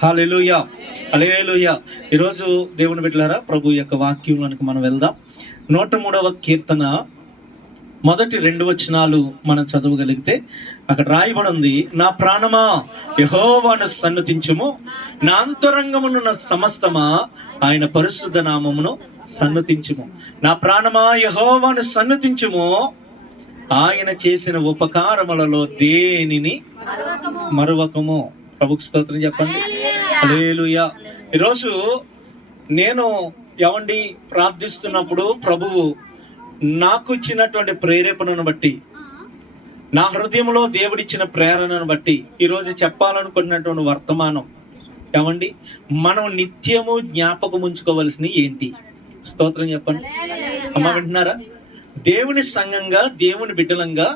హల్లెలూయా, హల్లెలూయా. ఈరోజు దేవుని బిడ్డలారా, ప్రభు యొక్క వాక్యంలోనికి మనం వెళ్దాం. 103వ కీర్తన మొదటి 2 వచనాలు మనం చదవగలిగితే అక్కడ రాయబడి ఉంది, నా ప్రాణమా యెహోవాను సన్నుతించుము, నా అంతరంగమునున్న సమస్తమా ఆయన పరిశుద్ధ నామమును సన్నుతించుము. నా ప్రాణమా యెహోవాను సన్నుతించుము, ఆయన చేసిన ఉపకారములలో దేనిని మరువకము. ప్రభుకు స్తోత్రం చెప్పండి. హల్లెలూయా. ఈరోజు నేను ప్రార్థిస్తున్నప్పుడు ప్రభువు నాకు ఇచ్చినటువంటి ప్రేరేపణను బట్టి, నా హృదయంలో దేవుడిచ్చిన ప్రేరణను బట్టి ఈరోజు చెప్పాలనుకున్నటువంటి వర్తమానం మనం నిత్యము జ్ఞాపకం ఉంచుకోవలసినవి ఏంటి? స్తోత్రం చెప్పండి. అమ్మ వింటున్నారా? దేవుని సంఘంగా, దేవుని బిడ్డలంగా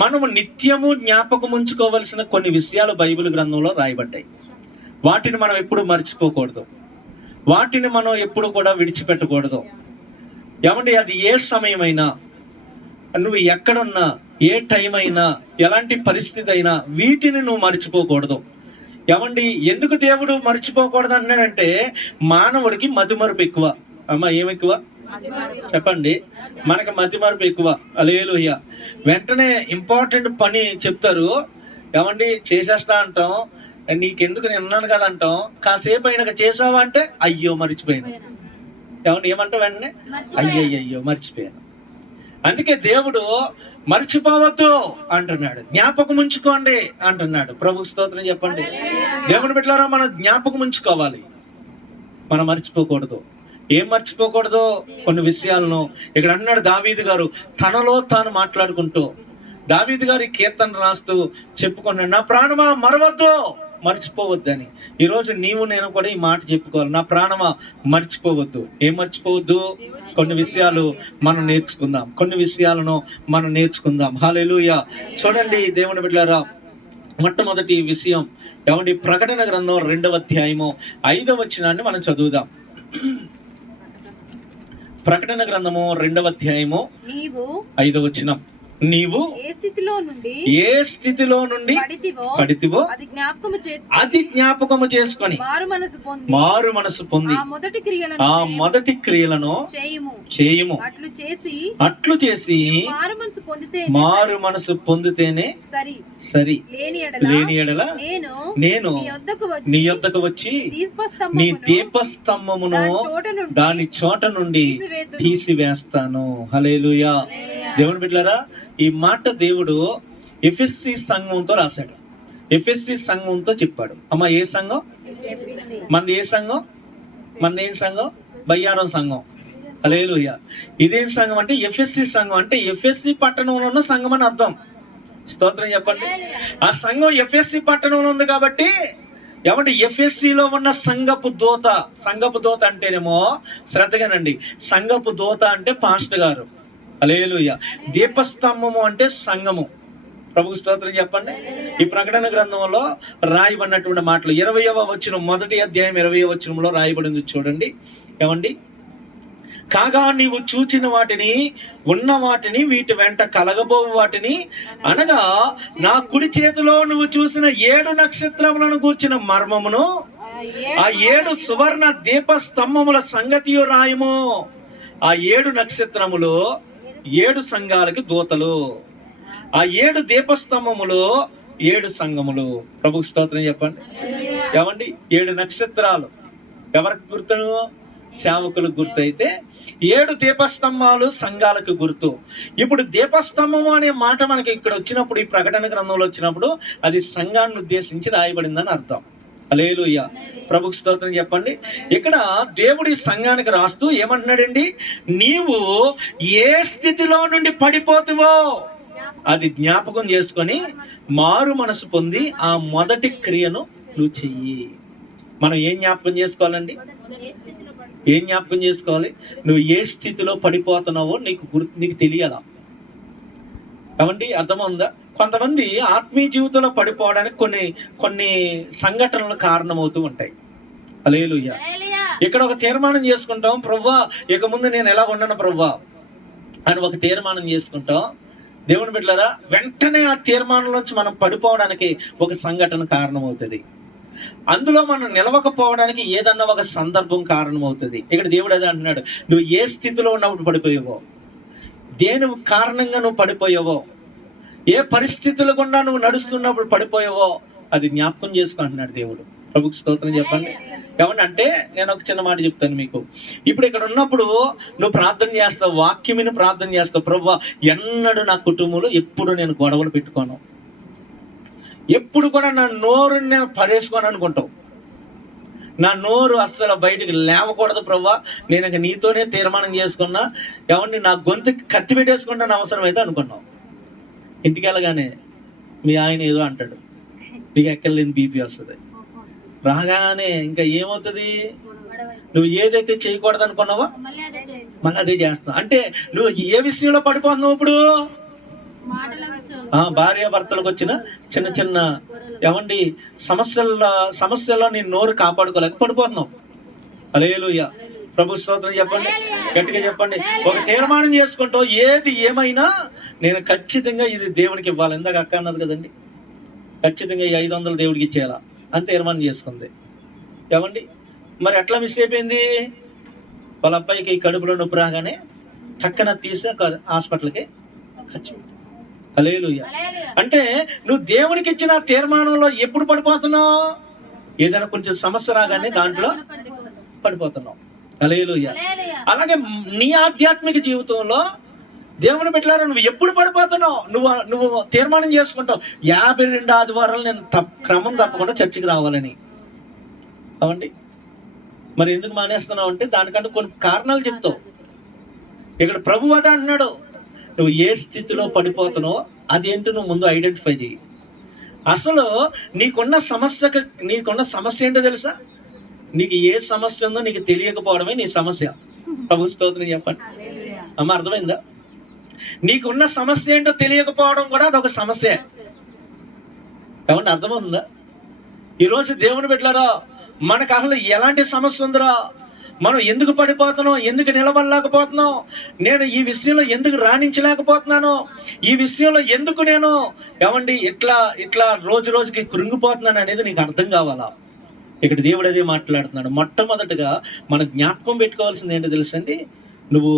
మనము నిత్యము జ్ఞాపకం ఉంచుకోవలసిన కొన్ని విషయాలు బైబిల్ గ్రంథంలో రాయబడ్డాయి. వాటిని మనం ఎప్పుడు మర్చిపోకూడదు, వాటిని మనం ఎప్పుడు కూడా విడిచిపెట్టకూడదు. అది ఏ సమయమైనా, నువ్వు ఎక్కడున్నా, ఏ టైం అయినా, ఎలాంటి పరిస్థితి అయినా వీటిని నువ్వు మర్చిపోకూడదు. ఎందుకు దేవుడు మర్చిపోకూడదు అంటున్నాడంటే, మానవుడికి మతిమరుపు ఎక్కువ. ఏమెక్కువ చెప్పండి? మనకి మతిమరుపు ఎక్కువ. హల్లెలూయా. వెంటనే ఇంపార్టెంట్ పని చెప్తారు, చేసేస్తా అంటాం, నీకెందుకు నేను ఉన్నాను కదా అంటాం. కాసేపు అయినాక చేసావా అంటే అయ్యో మర్చిపోయాను. ఏమంటావు? వెంటనే అయ్యో మర్చిపోయాను. అందుకే దేవుడు మర్చిపోవద్దు అంటున్నాడు, జ్ఞాపకం ఉంచుకోండి అంటున్నాడు. ప్రభు స్తోత్రం చెప్పండి. దేవుని బిడ్డలారా, మనం జ్ఞాపకం ఉంచుకోవాలి, మనం మర్చిపోకూడదు. ఏం మర్చిపోకూడదు? కొన్ని విషయాలను ఇక్కడ అన్నాడు దావీదు గారు, తనలో తాను మాట్లాడుకుంటూ దావీదు గారి కీర్తన రాస్తూ చెప్పుకున్నాడు, నా ప్రాణమా మరవద్దు, మర్చిపోవద్దని. ఈరోజు నీవు నేను కూడా ఈ మాట చెప్పుకోవాలి, నా ప్రాణమా మర్చిపోవద్దు. ఏం మర్చిపోవద్దు? కొన్ని విషయాలు మనం నేర్చుకుందాం, కొన్ని విషయాలను మనం నేర్చుకుందాం. హల్లెలూయా. చూడండి దేవుని బిడ్డలారా, మొట్టమొదటి విషయం ప్రకటన గ్రంథం 2వ అధ్యాయము 5వ వచనాన్ని మనం చదువుదాం. ప్రకటన గ్రంథము 2వ అధ్యాయము 5వ వచనం, నీవు ఏ స్థితిలో నుండి పడితివో అది జ్ఞాపకము చేసుకొని మారు మనసు పొంది ఆ మొదటి క్రియలను చేయుము. అట్లు చేసి మారు మనసు పొందితేనే సరి, లేని ఎడల నేను నీ యొద్దకు వచ్చి నీ దీపస్తంభమును దాని చోట నుండి తీసివేస్తాను. హల్లెలూయా. దేవుని బిడ్డలారా, ఈ మాట దేవుడు ఎఫెసీ సంఘంతో రాశాడు, ఎఫెసీ సంఘంతో చెప్పాడు. ఏ సంఘం? మనది ఏ సంఘం? మనది ఏం సంఘం? బయ్యారం సంఘం. హల్లెలూయా. ఇదేం సంఘం అంటే ఎఫెసీ సంఘం. అంటే ఎఫెసీ పట్టణంలో ఉన్న సంఘం అని అర్థం. స్తోత్రం చెప్పండి. ఆ సంఘం ఎఫెసీ పట్టణంలో ఉంది కాబట్టి ఎఫెసీలో ఉన్న సంఘపు దూత. సంఘపు దూత అంటేనేమో శ్రద్ధగానండి, సంఘపు దూత అంటే పాస్టర్ గారు. హల్లెలూయా. దీపస్తంభము అంటే సంఘము. ప్రభుకు స్తోత్రం చెప్పండి. ఈ ప్రకటన గ్రంథంలో రాయబడినటువంటి మాటలు 20వ వచనం, మొదటి అధ్యాయం 20వ వచనంలో రాయబడింది. చూడండి. కాగా నీవు చూచిన వాటిని, ఉన్న వాటిని, వీటి వెంట కలగబోవు వాటిని, అనగా నా కుడి చేతిలో నువ్వు చూసిన 7 నక్షత్రములను గూర్చిన మర్మమును, ఆ 7 సువర్ణ దీపస్తంభముల సంగతియు రాయము. ఆ 7 నక్షత్రములు 7 సంఘాలకి దూతలు, ఆ 7 దీపస్తంభములు 7 సంఘములు. ప్రభుకు స్తోత్రం చెప్పండి. 7 నక్షత్రాలు ఎవరికి గుర్తును? సేవకులకు గుర్తు. అయితే 7 దీపస్తంభాలు సంఘాలకు గుర్తు. ఇప్పుడు దీపస్తంభము అనే మాట మనకి ఇక్కడ వచ్చినప్పుడు, ఈ ప్రకటన గ్రంథంలో వచ్చినప్పుడు, అది సంఘాన్ని ఉద్దేశించి రాయబడిందని అర్థం. హల్లెలూయా. ప్రభుకు స్తోత్రం చెప్పండి. ఇక్కడ దేవుడి సంఘానికి రాస్తూ ఏమంటున్నాడండి? నీవు ఏ స్థితిలో నుండి పడిపోతావో అది జ్ఞాపకం చేసుకొని మారు మనసు పొంది ఆ మొదటి క్రియను నువ్వు చెయ్యి. మనం ఏం జ్ఞాపకం చేసుకోవాలండి? ఏం జ్ఞాపకం చేసుకోవాలి? నువ్వు ఏ స్థితిలో పడిపోతున్నావో నీకు తెలియాలా? అర్థమవుందా? కొంతమంది ఆత్మీయ జీవితంలో పడిపోవడానికి కొన్ని సంఘటనలు కారణమవుతూ ఉంటాయి. హల్లెలూయా. ఇక్కడ ఒక తీర్మానం చేసుకుంటాం, ప్రభువా ఇక ముందు నేను ఎలా ఉండను ప్రభువా అని ఒక తీర్మానం చేసుకుంటాం. దేవుని బిడ్డలారా, వెంటనే ఆ తీర్మానం నుంచి మనం పడిపోవడానికి ఒక సంఘటన కారణమవుతుంది. అందులో మనం నిలవకపోవడానికి ఏదన్నా ఒక సందర్భం కారణమవుతుంది. ఇక్కడ దేవుడు అదే అంటున్నాడు, నువ్వు ఏ స్థితిలో ఉన్నప్పుడు పడిపోయావో, దేని కారణంగా నువ్వు పడిపోయావో, ఏ పరిస్థితుల గుండా నువ్వు నడుస్తున్నప్పుడు పడిపోయావో అది జ్ఞాపకం చేసుకుంటున్నాడు దేవుడు. ప్రభుకి స్తోత్రం చెప్పండి. ఏమన్నా అంటే నేను ఒక చిన్న మాట చెప్తాను మీకు. ఇప్పుడు ఇక్కడ ఉన్నప్పుడు నువ్వు ప్రార్థన చేస్తావు, వాక్యమిని ప్రార్థన చేస్తావు, ప్రభువా ఎన్నడూ నా కుటుంబంలో ఎప్పుడు నేను గొడవలు పెట్టుకోను, ఎప్పుడు కూడా నా నోరుని నేను పడేసుకోను అనుకుంటావు. నా నోరు అస్సలు బయటికి లేవకూడదు ప్రభువా, నేను ఇక నీతోనే తీర్మానం చేసుకున్నా, ఏమండి నా గొంతుకి కత్తి పెట్టేసుకుంటాను అవసరం అయితే అనుకున్నావు. ఇంటికి వెళ్ళగానే మీ ఆయన ఏదో అంటాడు, నీకు ఎక్కలేని బీపీ వస్తుంది. రాగానే ఇంకా ఏమవుతుంది, నువ్వు ఏదైతే చేయకూడదు అనుకున్నావో మళ్ళీ అదే చేస్తున్నావు. అంటే నువ్వు ఏ విషయంలో పడిపోతున్నావు ఇప్పుడు? భార్య భర్తలకు వచ్చిన చిన్న చిన్న ఏమండి సమస్యల్లో నీ నోరు కాపాడుకోలేక పడిపోతున్నావు. హల్లెలూయా. ప్రభు స్తోత్రం చెప్పండి, గట్టిగా చెప్పండి. ఒక తీర్మానం చేసుకుంటావు, ఏది ఏమైనా నేను ఖచ్చితంగా ఇది దేవునికి ఇవ్వాలి. ఇందాక అక్క అన్నది కదండి, ఖచ్చితంగా ఈ 500 దేవుడికి ఇచ్చేయాలా అని తీర్మానం చేసుకుంది. ఏమండి మరి ఎట్లా మిస్ అయిపోయింది? వాళ్ళ అబ్బాయికి కడుపులో నొప్పి రాగానే టక్కన తీసి హాస్పిటల్కి ఖర్చు. హల్లెలూయా. అంటే నువ్వు దేవునికి ఇచ్చిన తీర్మానంలో ఎప్పుడు పడిపోతున్నావు? ఏదైనా కొంచెం సమస్య రాగానే దాంట్లో పడిపోతున్నావు. హల్లెలూయా. అలాగే నీ ఆధ్యాత్మిక జీవితంలో దేవుని బిడ్డలారా నువ్వు ఎప్పుడు పడిపోతున్నావు? నువ్వు తీర్మానం చేసుకుంటావు, 52 ఆదివారాలు నేను క్రమం తప్పకుండా చర్చికి రావాలని. అవండి మరి ఎందుకు మానేస్తున్నావు అంటే దానికంటే కొన్ని కారణాలు చెప్తావు. ఇక్కడ ప్రభు అదే అంటున్నాడు, నువ్వు ఏ స్థితిలో పడిపోతున్నావో అదేంటో నువ్వు ముందు ఐడెంటిఫై చేయి. అసలు నీకున్న సమస్య ఏంటో తెలుసా? నీకు ఏ సమస్య ఉందో నీకు తెలియకపోవడమే నీ సమస్య. ప్రభు స్తోత్రం చెప్పండి. అమ్మ అర్థమైందా? నీకున్న సమస్య ఏంటో తెలియకపోవడం కూడా అదొక సమస్య. ఏమన్నా అర్థమవుతుందా? ఈరోజు దేవుని బిడ్డలారా మనకు అసలు ఎలాంటి సమస్య ఉందిరా, మనం ఎందుకు పడిపోతున్నాం, ఎందుకు నిలబడలేకపోతున్నాం, నేను ఈ విషయంలో ఎందుకు రాణించలేకపోతున్నాను, ఈ విషయంలో ఎందుకు నేను ఏమండి ఇట్లా రోజుకి కృంగిపోతున్నాను అనేది నీకు అర్థం కావాలా? ఇక్కడ దేవుడు అదే మాట్లాడుతున్నాడు. మొట్టమొదటిగా మన జ్ఞాపకం పెట్టుకోవాల్సింది ఏంటో తెలుసండి, నువ్వు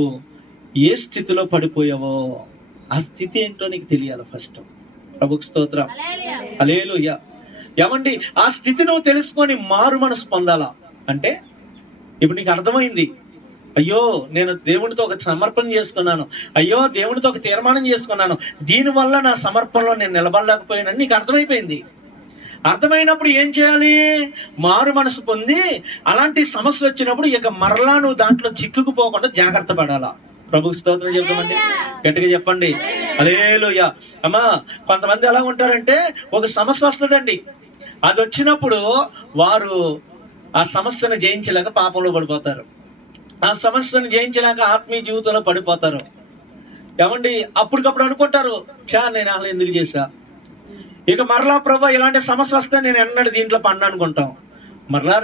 ఏ స్థితిలో పడిపోయావో ఆ స్థితి ఏంటో నీకు తెలియాలి ఫస్ట్. ప్రభుకి స్తోత్రం. హల్లెలూయా. ఏమండి ఆ స్థితి నువ్వు తెలుసుకొని మారు మనసు పొందాలా అంటే, ఇప్పుడు నీకు అర్థమైంది, అయ్యో నేను దేవునితో ఒక సమర్పణ చేసుకున్నాను, అయ్యో దేవునితో ఒక తీర్మానం చేసుకున్నాను, దీనివల్ల నా సమర్పణలో నేను నిలబడలేకపోయానని నీకు అర్థమైపోయింది. అర్థమైనప్పుడు ఏం చేయాలి? మారు మనసు పొంది అలాంటి సమస్య వచ్చినప్పుడు ఇక మరలా నువ్వు దాంట్లో చిక్కుకుపోకుండా జాగ్రత్త పడాలా. ప్రభుకి స్తోత్రం చెప్తామండి, గట్టిగా చెప్పండి. హల్లెలూయా. అమ్మా కొంతమంది ఎలా ఉంటారంటే, ఒక సమస్య వస్తుందండి, అది వచ్చినప్పుడు వారు ఆ సమస్యను జయించలేక పాపంలో పడిపోతారు, ఆ సమస్యను జయించలేక ఆత్మీయ జీవితంలో పడిపోతారు. ఏమండి అప్పటికప్పుడు అనుకుంటారు, నేను అసలు ఎందుకు చేశా, ఇక మరలా ప్రభు ఇలాంటి సమస్య వస్తే నేను ఎన్నడూ దీంట్లో పడినా అనుకుంటాం.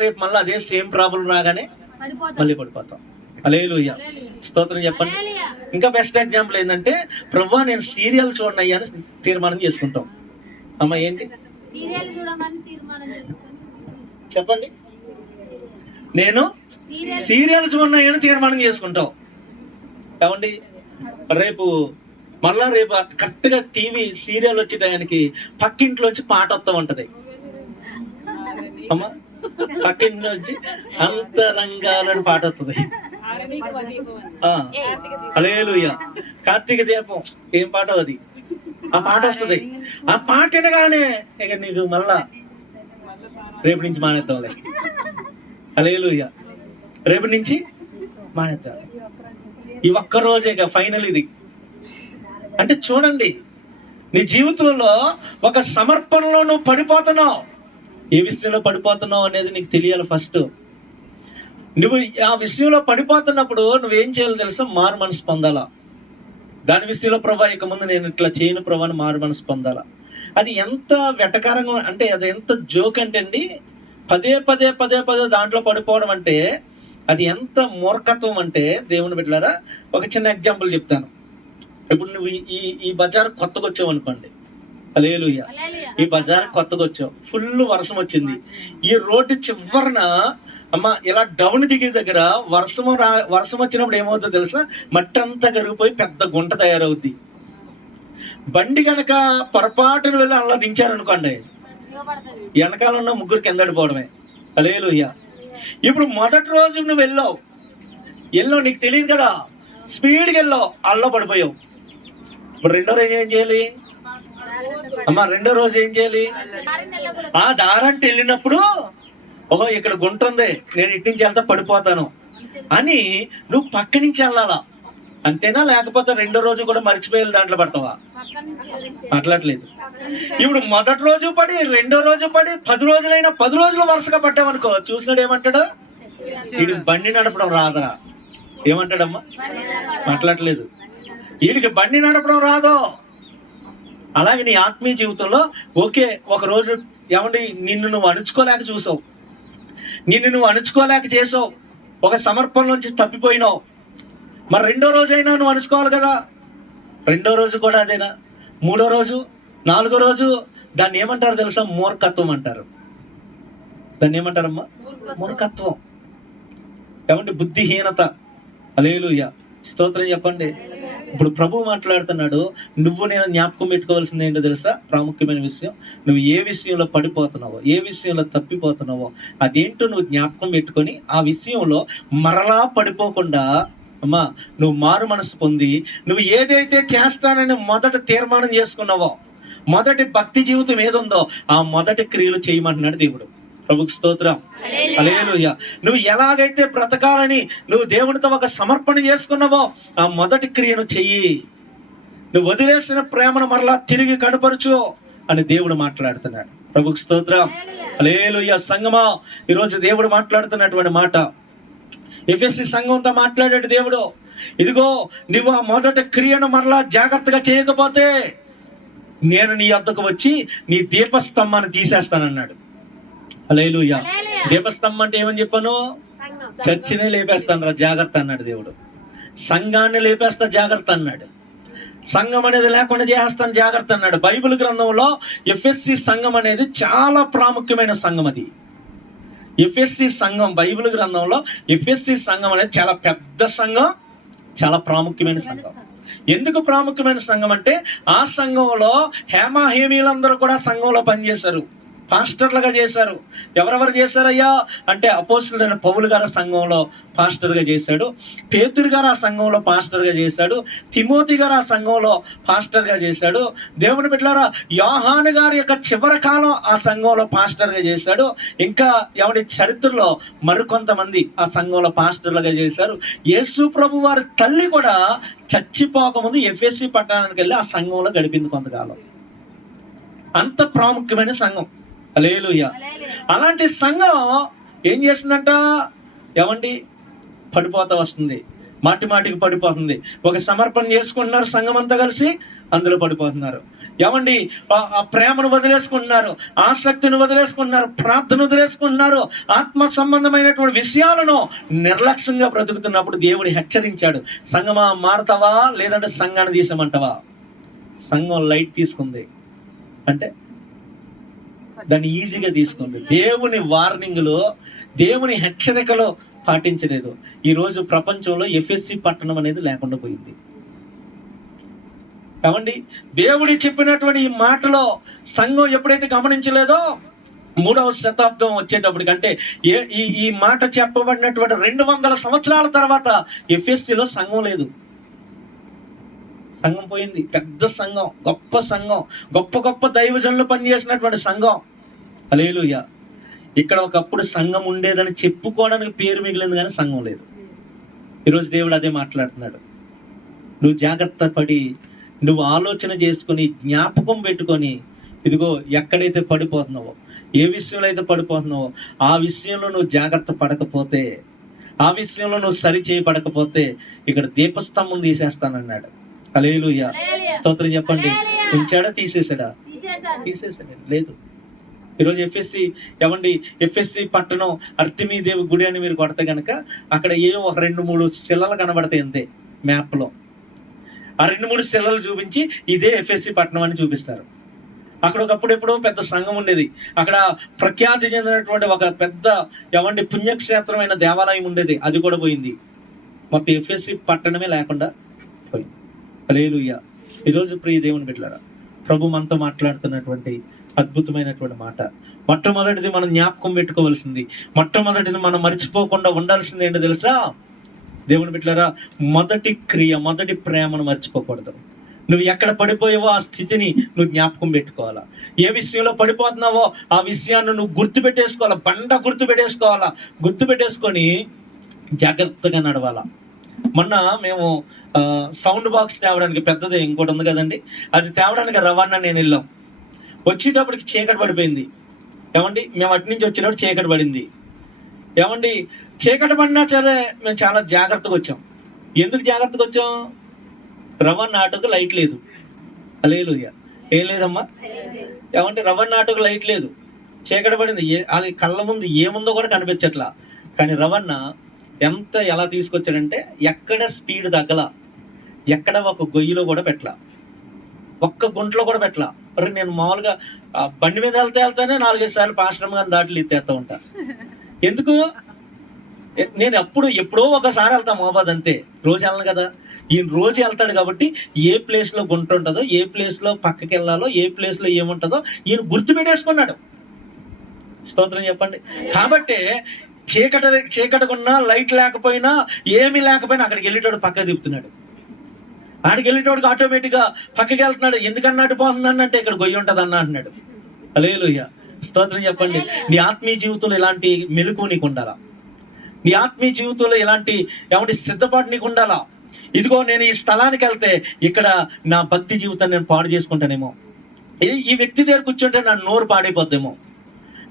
రేపు మళ్ళీ అదే సేమ్ ప్రాబ్లం రాగానే మళ్ళీ పడిపోతాం. హల్లెలూయా. స్తోత్రం చెప్పండి. ఇంకా బెస్ట్ ఎగ్జాంపుల్ ఏంటంటే, ప్రభు నేను సీరియల్ చూడనయ్యి అని తీర్మానం చేసుకుంటాం. అమ్మ ఏంటి చెప్పండి? నేను సీరియల్ చూడనయ్యి అని తీర్మానం చేసుకుంటాం. ఏమండి రేపు కరెక్ట్గా టీవీ సీరియల్ వచ్చే టయానికి పక్కింట్లోంచి పాట వస్తూ ఉంటది. అమ్మ పక్కింట్లో వచ్చి అంతరంగాలని పాట వస్తుంది. హల్లెలూయా. కార్తీక దీపం ఏం పాట అది, ఆ పాట వస్తుంది. ఆ పాట వినగానే ఇక నీకు మళ్ళా రేపు నుంచి మానేద్దాంలే. హల్లెలూయా. రేపు నుంచి మానేద్దాం, ఈ ఒక్కరోజే ఇక ఫైనల్ ఇది. అంటే చూడండి, నీ జీవితంలో ఒక సమర్పణలో నువ్వు పడిపోతున్నావు. ఏ విషయంలో పడిపోతున్నావు అనేది నీకు తెలియాలి ఫస్ట్. నువ్వు ఆ విషయంలో పడిపోతున్నప్పుడు నువ్వేం చేయాలో తెలుసా? మారు మనసు పొందాలా. దాని విషయంలో ప్రభా ఇక ముందు నేను ఇట్లా చేయను ప్రభా అని మారు మనసు పొందాలా. అది ఎంత వెటకారంగా అంటే, అది ఎంత జోక్ అంటే అండి, పదే దాంట్లో పడిపోవడం అంటే అది ఎంత మూర్ఖత్వం అంటే, దేవుని బిడ్డలారా ఒక చిన్న ఎగ్జాంపుల్ చెప్తాను. ఇప్పుడు నువ్వు ఈ బజార్ కొత్తగా వచ్చావు అనుకోండి, హల్లెలూయా. ఈ బజార్ కొత్తగా వచ్చావు, ఫుల్ వర్షం వచ్చింది. ఈ రోడ్డు చివరన అమ్మ ఇలా డౌన్ దిగే దగ్గర వర్షం వచ్చినప్పుడు ఏమవుతుందో తెలుసా, మట్టి అంతా కరిగిపోయి పెద్ద గుంట తయారవుద్ది. బండి కనుక పొరపాటును వెళ్ళి అలా దించారనుకోండి, వెనకాల ఉన్న ముగ్గురు కిందడిపోవడమే. హల్లెలూయా. ఇప్పుడు మొదటి రోజు నువ్వు వెళ్ళావు, నీకు తెలియదు కదా, స్పీడ్కి వెళ్ళావు, అల్లో పడిపోయావు. ఇప్పుడు రెండో రోజు ఏం చేయాలి అమ్మ? రెండో రోజు ఏం చేయాలి? ఆ దారంటే వెళ్ళినప్పుడు, ఓహో ఇక్కడ గుంట ఉంది, నేను ఇటు నుంచి వెళ్తా పడిపోతాను అని నువ్వు పక్క నుంచి వెళ్ళాలా, అంతేనా? లేకపోతే రెండో రోజు కూడా మర్చిపోయి దాంట్లో పడతావా? అట్లట్లేదు. ఇప్పుడు మొదటి రోజు పడి, రెండో రోజు పడి, 10 రోజులైనా 10 రోజులు వరుసగా పట్టామనుకో, చూసినాడు ఏమంటాడు? వీడికి బండి నడపడం రాదరా, ఏమంటాడమ్మా? అట్లట్లేదు. వీడికి బండి నడపడం రాదో. అలాగే నీ ఆత్మీయ జీవితంలో ఓకే, ఒక రోజు ఏమండి నిన్ను నువ్వు అణుచుకోలేక చూసావు, నిన్ను నువ్వు అణుచుకోలేక చేసావు, ఒక సమర్పణ నుంచి తప్పిపోయినావు. మరి రెండో రోజైనా నువ్వు అణుచుకోవాలి కదా. రెండో రోజు కూడా అదేనా? మూడో రోజు, నాలుగో రోజు దాన్ని ఏమంటారు తెలుసా? మూర్ఖత్వం అంటారు. దాన్ని ఏమంటారమ్మా? మూర్ఖత్వం. ఏమంటే బుద్ధిహీనత. హల్లెలూయా, స్తోత్రం చెప్పండి. ఇప్పుడు ప్రభువు మాట్లాడుతున్నాడు, నువ్వు నేను జ్ఞాపకం పెట్టుకోవాల్సింది ఏంటో తెలుసా? ప్రాముఖ్యమైన విషయం, నువ్వు ఏ విషయంలో పడిపోతున్నావో, ఏ విషయంలో తప్పిపోతున్నావో అదేంటో నువ్వు జ్ఞాపకం పెట్టుకొని ఆ విషయంలో మరలా పడిపోకుండా అమ్మా నువ్వు మారు మనసు పొంది, నువ్వు ఏదైతే చేస్తానని మొదట తీర్మానం చేసుకున్నావో, మొదటి భక్తి జీవితం ఏదుందో ఆ మొదటి క్రియలు చేయమంటున్నాడు దేవుడు. ప్రభుకి స్తోత్రం. హల్లెలూయా. నువ్వు ఎలాగైతే బ్రతకాలని నువ్వు దేవునితో ఒక సమర్పణ చేసుకున్నావో ఆ మొదటి క్రియను చెయ్యి. నువ్వు వదిలేసిన ప్రేమను మరలా తిరిగి కనపరచు అని దేవుడు మాట్లాడుతున్నాడు. ప్రభుకి స్తోత్రం. హల్లెలూయా. సంగమా, ఈరోజు దేవుడు మాట్లాడుతున్నటువంటి మాట ఎఫెసీ సంఘంతో మాట్లాడాడు దేవుడు. ఇదిగో నువ్వు ఆ మొదటి క్రియను మరలా జాగ్రత్తగా చేయకపోతే నేను నీ వద్దకు వచ్చి నీ దీపస్తంభాన్ని తీసేస్తానన్నాడు. హల్లెలూయా. దీపస్తంభం అంటే ఏమని చెప్పాను? చర్చినే లేపేస్తాను రా జాగ్రత్త అన్నాడు దేవుడు. సంఘాన్ని లేపేస్తా జాగ్రత్త అన్నాడు. సంఘం అనేది లేకుండా చేస్తాను జాగ్రత్త అన్నాడు. బైబిల్ గ్రంథంలో ఎఫెసీ సంఘం అనేది చాలా ప్రాముఖ్యమైన సంఘం. అది ఎఫెసీ సంఘం బైబిల్ గ్రంథంలో ఎఫెసీ సంఘం అనేది చాలా పెద్ద సంఘం, చాలా ప్రాముఖ్యమైన సంఘం. ఎందుకు ప్రాముఖ్యమైన సంఘం అంటే ఆ సంఘంలో హేమీలందరూ కూడా సంఘంలో పనిచేశారు, పాస్టర్లుగా చేశారు. ఎవరెవరు చేశారయ్యా అంటే అపోస్తలుడైన పౌలు గారు సంఘంలో పాస్టర్గా చేశాడు, పేతురు గారు ఆ సంఘంలో పాస్టర్గా చేశాడు, తిమోతి గారు ఆ సంఘంలో పాస్టర్గా చేశాడు, దేవుని బిడ్డలారా యోహాను గారి యొక్క చివరి కాలం ఆ సంఘంలో పాస్టర్గా చేశాడు. ఇంకా ఎవరి చరిత్రలో మరికొంతమంది ఆ సంఘంలో పాస్టర్లుగా చేశారు. యేసు ప్రభు వారి తల్లి కూడా చచ్చిపోకముందు ఎఫెసీ పట్టణానికి వెళ్ళి ఆ సంఘంలో గడిపింది కొంతకాలం. అంత ప్రాముఖ్యమైన సంఘం. హల్లెలూయా. అలాంటి సంఘం ఏం చేస్తుందంట? ఏమండి పడిపోతా వస్తుంది, మాటికి పడిపోతుంది. ఒక సమర్పణ చేసుకుంటున్నారు సంఘం అంతా కలిసి, అందులో పడిపోతున్నారు. ఏమండి ఆ ప్రేమను వదిలేసుకుంటున్నారు, ఆసక్తిని వదిలేసుకుంటున్నారు, ప్రార్థన వదిలేసుకుంటున్నారు, ఆత్మ సంబంధమైనటువంటి విషయాలను నిర్లక్ష్యంగా బ్రతుకుతున్నప్పుడు దేవుడు హెచ్చరించాడు, సంఘమా మారతావా లేదంటే సంఘాన్ని తీసమంటావా? సంఘం లైట్ తీసుకుంది అంటే దాన్ని ఈజీగా తీసుకుంది. దేవుని వార్నింగ్లో, దేవుని హెచ్చరికలో పాటించలేదు. ఈరోజు ప్రపంచంలో ఎఫెసీ పట్టణం అనేది లేకుండా పోయింది. ఏమండి దేవుడి చెప్పినటువంటి ఈ మాటలో సంఘం ఎప్పుడైతే గమనించలేదో 3వ శతాబ్దం వచ్చేటప్పటికంటే ఈ మాట చెప్పబడినటువంటి 200 సంవత్సరాల తర్వాత ఎఫెసీలో సంఘం లేదు. సంఘం పోయింది. పెద్ద సంఘం, గొప్ప సంఘం, గొప్ప దైవజనులు పనిచేసినటువంటి సంఘం. హల్లెలూయా. ఇక్కడ ఒకప్పుడు సంఘం ఉండేదని చెప్పుకోవడానికి పేరు మిగిలింది కానీ సంఘం లేదు. ఈరోజు దేవుడు అదే మాట్లాడుతున్నాడు. నువ్వు జాగ్రత్త పడి, నువ్వు ఆలోచన చేసుకొని, జ్ఞాపకం పెట్టుకొని, ఇదిగో ఎక్కడైతే పడిపోతున్నావో, ఏ విషయంలో అయితే పడిపోతున్నావో ఆ విషయంలో నువ్వు జాగ్రత్త పడకపోతే, ఆ విషయంలో నువ్వు సరి చేయబడకపోతే ఇక్కడ దీపస్తంభం తీసేస్తానన్నాడు. హల్లెలూయా. స్తోత్రం చెప్పండి. ఉంచాడా తీసేసాడా? తీసేసాడు. లేదు. ఈరోజు ఎఫ్ఎస్సి పట్టణం అర్తిమీదేవి గుడి అని మీరు కొడితే కనుక అక్కడ ఏవో ఒక 2-3 శిలలు కనబడతాయి అంతే మ్యాప్లో. ఆ 2-3 శిలలు చూపించి ఇదే ఎఫ్ఎస్సి పట్టణం అని చూపిస్తారు. అక్కడ ఒకప్పుడు ఎప్పుడో పెద్ద సంఘం ఉండేది. అక్కడ ప్రఖ్యాతి చెందినటువంటి ఒక పెద్ద పుణ్యక్షేత్రమైన దేవాలయం ఉండేది. అది కూడా పోయింది. మొత్తం ఎఫ్ఎస్సి పట్టణమే లేకుండా పోయింది. హల్లెలూయా. ఈరోజు ప్రియ దేవుని బిడ్డలారా, ప్రభు మనతో మాట్లాడుతున్నటువంటి అద్భుతమైనటువంటి మాట. మొట్టమొదటిది మనం జ్ఞాపకం పెట్టుకోవాల్సింది, మొట్టమొదటిది మనం మర్చిపోకుండా ఉండాల్సింది ఏంటో తెలుసా దేవుని బిడ్డలారా? మొదటి క్రియ, మొదటి ప్రేమను మర్చిపోకూడదు. నువ్వు ఎక్కడ పడిపోయావో ఆ స్థితిని నువ్వు జ్ఞాపకం పెట్టుకోవాలా. ఏ విషయంలో పడిపోతున్నావో ఆ విషయాన్ని నువ్వు గుర్తుపెట్టేసుకోవాలా, గుర్తుపెట్టేసుకోవాలా. గుర్తుపెట్టేసుకొని జాగ్రత్తగా నడవాలా. మొన్న మేము సౌండ్ బాక్స్ తేవడానికి, పెద్దది ఇంకోటి ఉంది కదండి, అది తేవడానికి రవాణా నేను వెళ్ళాం. వచ్చేటప్పటికి చీకటి పడిపోయింది. ఏమండి, మేము అటు నుంచి వచ్చేటప్పుడు చీకటి పడింది. ఏమండి, చీకటి పడినా సరే మేము చాలా జాగ్రత్తగా వచ్చాం. ఎందుకు జాగ్రత్తగా వచ్చాం? రవాణా ఆటోకు లైట్ లేదు. హల్లెలూయా. ఏం లేదమ్మా? ఏమంటే రవాణా ఆటోకు లైట్ లేదు, చీకటి పడింది. అది కళ్ళ ముందు ఏముందో కూడా కనిపించట్లా. కానీ రవాణా ఎలా తీసుకొచ్చాడంటే ఎక్కడ స్పీడ్ తగ్గల, ఎక్కడ ఒక గొయ్యిలో కూడా పెట్టలా, ఒక్క గుంటలో కూడా పెట్టలా. మరి నేను మామూలుగా బండి మీద వెళ్తానే 4-5 సార్లు పాశ్రమ గారిని దాటిలు ఎత్తేస్తూ ఉంటా. ఎందుకు? నేను ఎప్పుడో ఒకసారి వెళ్తా మోబాద్, అంతే. రోజు వెళ్ళను కదా. ఈయన రోజు వెళ్తాడు కాబట్టి ఏ ప్లేస్లో గుంట ఉంటుందో, ఏ ప్లేస్లో పక్కకి వెళ్ళాలో, ఏ ప్లేస్లో ఏముంటుందో ఈయన గుర్తుపెట్టేసుకున్నాడు. స్తోత్రం చెప్పండి. కాబట్టి చీకటికున్నా, లైట్ లేకపోయినా, ఏమీ లేకపోయినా అక్కడికి వెళ్ళేటోడు పక్కకు తిప్పుతున్నాడు. ఆడికి వెళ్ళేటోడికి ఆటోమేటిక్గా పక్కకి వెళ్తున్నాడు. ఎందుకన్నా అడిపోతుంది అన్నంటే ఇక్కడ గొయ్యి ఉంటుంది అన్న అంటున్నాడు. హల్లెలూయా. స్తోత్రం చెప్పండి. నీ ఆత్మీయ జీవితంలో ఇలాంటి మెలకువ నీకు ఉండాలా. నీ ఆత్మీయ జీవితంలో ఇలాంటి సిద్ధపాటు నీకు ఉండాలా. ఇదిగో నేను ఈ స్థలానికి వెళ్తే ఇక్కడ నా భక్తి జీవితాన్ని నేను పాడు చేసుకుంటానేమో, ఈ వ్యక్తి దగ్గర కూర్చుంటే నా నోరు పాడైపోద్దేమో,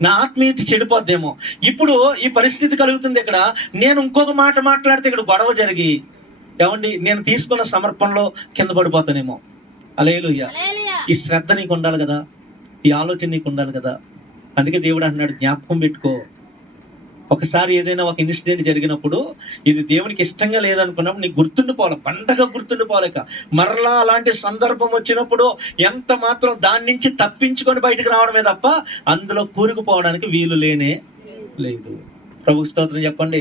నా ఆత్మీయత చెడిపోద్దేమో. ఇప్పుడు ఈ పరిస్థితి కలుగుతుంది. ఇక్కడ నేను ఇంకొక మాట మాట్లాడితే ఇక్కడ గొడవ జరిగి నేను తీసుకున్న సమర్పణలో కింద పడిపోతానేమో. హల్లెలూయా. ఈ శ్రద్ధ నీకు ఉండాలి కదా, ఈ ఆలోచన నీకు ఉండాలి కదా. అందుకే దేవుడు అంటున్నాడు, జ్ఞాపకం పెట్టుకో. ఒకసారి ఏదైనా ఒక ఇన్సిడెంట్ జరిగినప్పుడు ఇది దేవునికి ఇష్టంగా లేదనుకున్నప్పుడు నీకు గుర్తుండిపోవాలి, పండగ గుర్తుండిపోలేక. మరలా అలాంటి సందర్భం వచ్చినప్పుడు ఎంత మాత్రం దాని నుంచి తప్పించుకొని బయటకు రావడమే తప్ప అందులో కూరుకుపోవడానికి వీలు లేనే లేదు. ప్రభు స్తోత్రం చెప్పండి.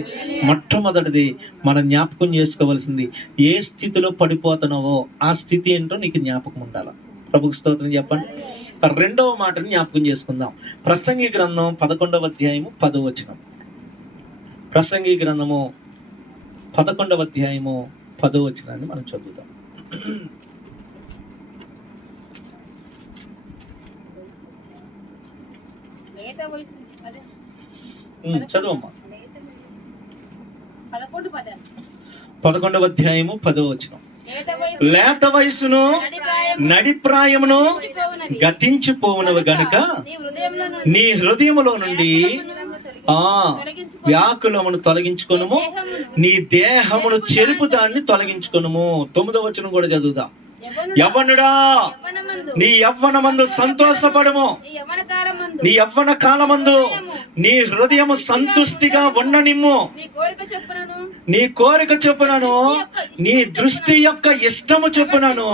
మొట్టమొదటిది మనం జ్ఞాపకం చేసుకోవాల్సింది, ఏ స్థితిలో పడిపోతున్నావో ఆ స్థితి ఏంటో నీకు జ్ఞాపకం ఉండాలి. ప్రభు స్తోత్రం చెప్పండి. రెండవ మాటని జ్ఞాపకం చేసుకుందాం. ప్రసంగి గ్రంథం 11వ అధ్యాయము 10వ వచనం. ప్రసంగి గ్రంథము 11వ అధ్యాయము 10వ వచనాన్ని మనం చదువుతాం. చదువమ్మా. 11వ అధ్యాయము 10వ వచనం. లేత వయసును నడిప్రాయమును గతించిపోవునవి గనుక నీ హృదయములో నుండి వ్యాకులమును తొలగించుకొనుము, నీ దేహమును చెరుపు దాన్ని తొలగించుకొనుము. 9వ వచనం కూడా చదువుదాం. యవ్వనుడా, నీ యవ్వనమందు సంతోషపడము, నీ యవ్వన కాలమందు నీ హృదయము సంతుష్టిగా ఉండనిమ్ము, నీ కోరిక చొప్పునను నీ దృష్టి యొక్క ఇష్టము చొప్పునను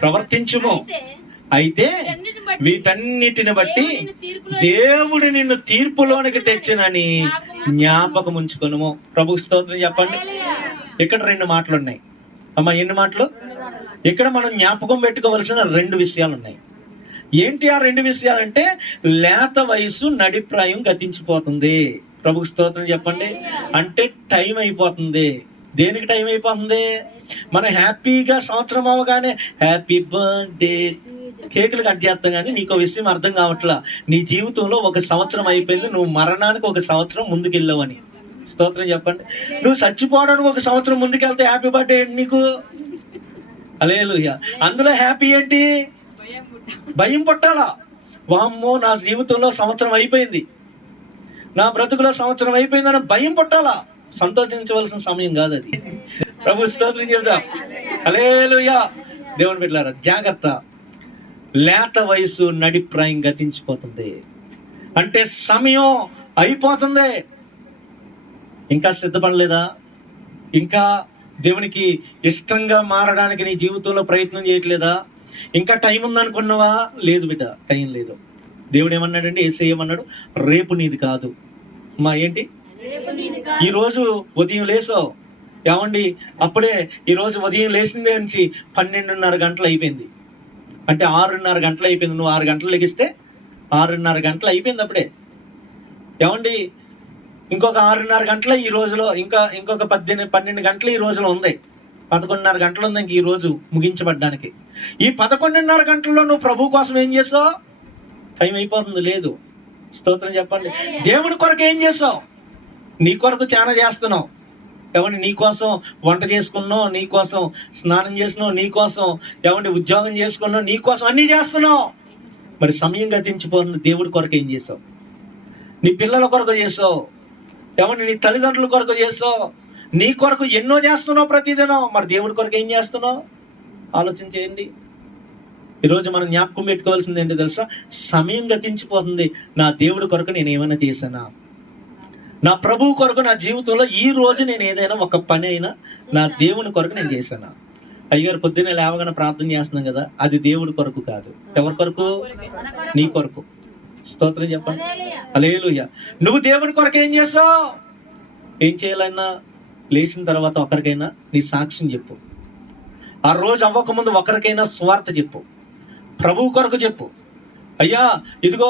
ప్రవర్తించుము. అయితే వీటన్నిటిని బట్టి దేవుడు నిన్ను తీర్పులోనికి తెచ్చినని జ్ఞాపకం ఉంచుకొనుము. ప్రభు స్తోత్రం చెప్పండి. ఇక్కడ 2 మాటలు ఉన్నాయి అమ్మా. ఎన్ని మాటలు? ఇక్కడ మనం జ్ఞాపకం పెట్టుకోవలసిన 2 విషయాలు ఉన్నాయి. ఏంటి ఆ 2 విషయాలంటే, లేత వయసు నడిప్రాయం గతించిపోతుంది. ప్రభుకు స్తోత్రం చెప్పండి. అంటే టైం అయిపోతుంది. దేనికి టైం అయిపోతుంది? మనం హ్యాపీగా సంవత్సరం అవగానే హ్యాపీ బర్త్డే కేకులు కట్ చేస్తాం, కానీ నీకు విషయం అర్థం కావట్లా. నీ జీవితంలో ఒక సంవత్సరం అయిపోయింది, నువ్వు మరణానికి ఒక సంవత్సరం ముందుకెళ్ళావని. స్తోత్రం చెప్పండి. నువ్వు చచ్చిపోవడానికి ఒక సంవత్సరం ముందుకెళ్తే హ్యాపీ బర్త్డే నీకు. హల్లెలూయా. అందులో హ్యాపీ ఏంటి? భయం పుట్టాలా. వామ్మో, నా జీవితంలో సంవత్సరం అయిపోయింది, నా బ్రతుకులో సంవత్సరం అయిపోయిందని భయం పుట్టాలా. సంతోషించవలసిన సమయం కాదు అది. ప్రభు స్తోత్రం చెప్దాం. హల్లెలూయా. దేవుని బిడ్డలారా, జాగ్రత్త. లేత వయసు నడిప్రాయం గతించిపోతుంది అంటే సమయం అయిపోతుంది. ఇంకా సిద్ధపడలేదా? ఇంకా దేవునికి ఇష్టంగా మారడానికి నీ జీవితంలో ప్రయత్నం చేయట్లేదా? ఇంకా టైం ఉందనుకున్నావా? లేదు బిడ్డ, టైం లేదు. దేవుడు ఏమన్నాడంటే, యేసయ్య ఏమన్నాడు, రేపు నీది కాదు మా ఏంటి, ఈరోజు ఉదయం లేసావు ఏమండి, అప్పుడే ఈరోజు ఉదయం లేచిందే నుంచి 12:30 గంటలు అయిపోయింది. అంటే 6:30 గంటలు అయిపోయింది. నువ్వు 6 గంటలు లెగిస్తే 6:30 గంటలు అయిపోయింది అప్పుడే. ఏమండి, ఇంకొక 6:30 గంటలు ఈ రోజులో, ఇంకొక 12 గంటలు ఈ రోజులో ఉంది. 11:30 గంటలు ఉంది ఇంక ఈ రోజు ముగించబడ్డానికి. ఈ 11:30 గంటల్లో నువ్వు ప్రభు కోసం ఏం చేసావు? టైం అయిపోతుంది, లేదు. స్తోత్రం చెప్పండి. దేవుడి కొరకు ఏం చేసావు? నీ కొరకు చాలా చేస్తున్నావు. ఏమండి, నీ కోసం వంట చేసుకున్నావు, నీ కోసం స్నానం చేసినావు, నీ కోసం ఏమండి ఉద్యోగం చేసుకున్నావు, నీ కోసం అన్నీ చేస్తున్నావు. మరి సమయం గతించిపోతుంది. దేవుడి కొరకు ఏం చేసావు? నీ పిల్లల కొరకు చేసావు, ఏమండి నీ తల్లిదండ్రుల కొరకు చేసావు, నీ కొరకు ఎన్నో చేస్తున్నావు ప్రతిదినం. మరి దేవుడి కొరకు ఏం చేస్తున్నావు? ఆలోచించేయండి. ఈరోజు మనం జ్ఞాపకం పెట్టుకోవాల్సింది ఏంటో తెలుసా? సమయం గతించిపోతుంది. నా దేవుడి కొరకు నేను ఏమైనా చేశానా? నా ప్రభువు కొరకు నా జీవితంలో ఈ రోజు నేను ఏదైనా ఒక పని అయినా నా దేవుని కొరకు నేను చేశానా? అయ్యగారు పొద్దున్నే లేవగానే ప్రార్థన చేస్తున్నాం కదా, అది దేవుడి కొరకు కాదు. ఎవరి కొరకు? నీ కొరకు. స్తోత్రం చెప్పండి. హల్లెలూయా. నువ్వు దేవుని కొరకు ఏం చేస్తావు? ఏం చేయాలన్నా లేచిన తర్వాత ఒకరికైనా నీ సాక్ష్యం చెప్పు. ఆ రోజు అవ్వకముందు ఒకరికైనా స్వార్థ చెప్పు. ప్రభువు కొరకు చెప్పు. అయ్యా ఇదిగో